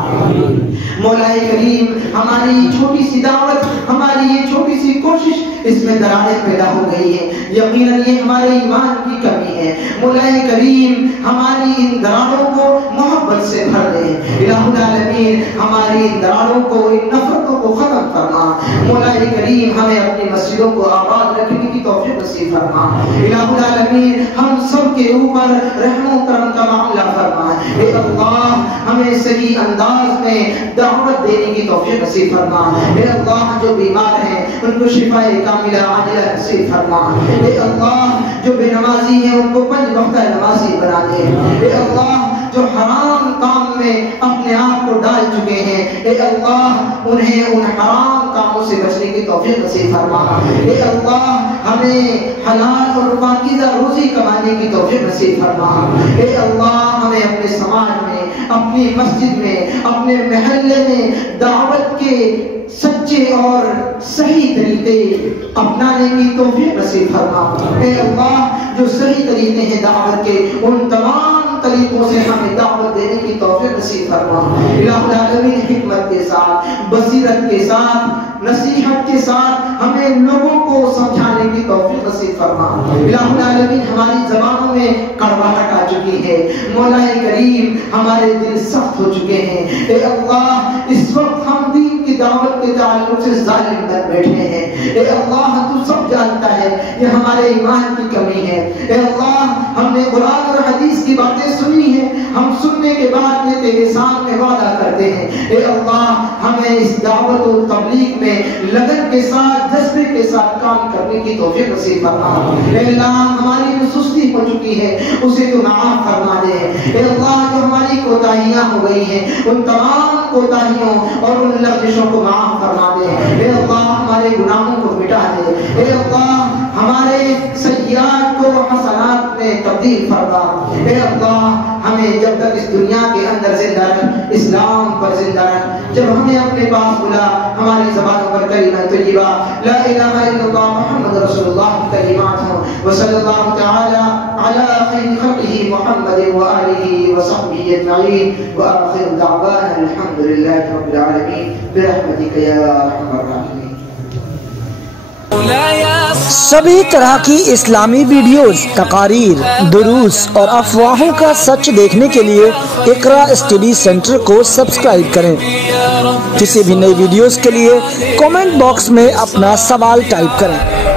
مولا کریم ہماری چھوٹی سی دعوت، ہماری یہ چھوٹی سی کوشش، اس میں دراریں پیدا ہو گئی ہیں، یقیناً یہ ہمارے ایمان کی کمی ہے۔ مولا کریم ہماری ان دراروں کو محبت سے بھر دے، الہ العالمین ہماری ان دراروں کو، ان نفرتوں کو ختم فرما۔ مولا کریم ہمیں اپنی مسجدوں کو آباد رکھنے کی توفیق نصیب فرما۔ الہ العالمین ہم سب کے اوپر رحم و کرم کا معاملہ فرما۔ اے اللہ ہمیں صحیح انداز میں دعوت دینے کی توفیق نصیب فرما۔ اے اللہ جو بیمار ہیں ان کو شفا کاملہ عاجلہ نصیب فرما۔ اے اللہ جو بے نمازی ہیں ان کو 5 وقتہ نمازی بنا دے۔ اے اللہ جو حرام کام میں اپنے آپ کو ڈال چکے ہیں، اے اللہ انہیں ان حرام کاموں سے بچنے کی توفیق نصیب فرما۔ اے اللہ ہمیں حلال اور پاکیزہ روزی کمانے کی توفیق نصیب فرما۔ اے اللہ ہمیں اپنے سماج میں، اپنی مسجد میں، اپنے محلے میں دعوت کے سچے اور صحیح طریقے اپنانے کی توفیق نصیب فرما۔ اے اللہ جو صحیح طریقے ہیں دعوت کے، ان تمام طریقوں سے ہمیں دعوت دینے کی توفیق نصیب فرما۔ الہ العالمین حکمت کے ساتھ، بصیرت کے ساتھ، نصیحت کے ساتھ ہمیں لوگوں کو سمجھانے کی توفیق نصیب فرما۔ الہ العالمین ہماری زبانوں میں کڑواہٹ آ چکی ہے، مولا کریم ہمارے دل سخت ہو چکے ہیں۔ اے اللہ اس وقت ہم دین کی دعوت کے تعلق سے ظالم بن بیٹھے ہیں۔ اے اللہ تو سب جانتا ہے یہ ہمارے ایمان کی کمی ہے۔ اے اللہ ہم نے قرآن اور حدیث کی باتیں سنی ہیں، ہم سننے کے بعد میں تیرے سامنے وعدہ کرتے ہیں، اے اللہ ہمیں اس دعوت و تبلیغ میں لگن کے ساتھ، جذبے کے ساتھ کام کرنے کی توفیق نصیب فرما۔ اے اللہ ہماری جو سستی ہو چکی ہے اسے تو معاف فرما دے۔ اے اللہ جو ہماری کوتاہیاں ہو گئی ہیں ان تمام کوتاہیوں اور ان لغزشوں کو معاف فرما دے۔ اے اللہ ہمارے گناہوں کو مٹا دے۔ اے اللہ ہمارے سیئات کو حسنات میں تبدیل فرما۔ اے اللہ ہمیں جب تک اس دنیا کے اندر زندہ رکھ، اسلام پر زندہ رکھ، جب ہمیں اپنے پاس بلا ہماری زبانوں پر کلمہ طیبہ لا الہ الا اللہ محمد رسول اللہ کلمات ہوں۔ وصلی اللہ تعالی علی خیر خلقہ محمد وآلہ وصحبہ اجمعین، وآخر دعوانا الحمد للہ رب العالمین برحمتک یا ارحم الراحمین۔ سبھی طرح کی اسلامی ویڈیوز، تقاریر، دروس اور افواہوں کا سچ دیکھنے کے لیے اقرا اسٹڈی سینٹر کو سبسکرائب کریں۔ کسی بھی نئی ویڈیوز کے لیے کامنٹ باکس میں اپنا سوال ٹائپ کریں۔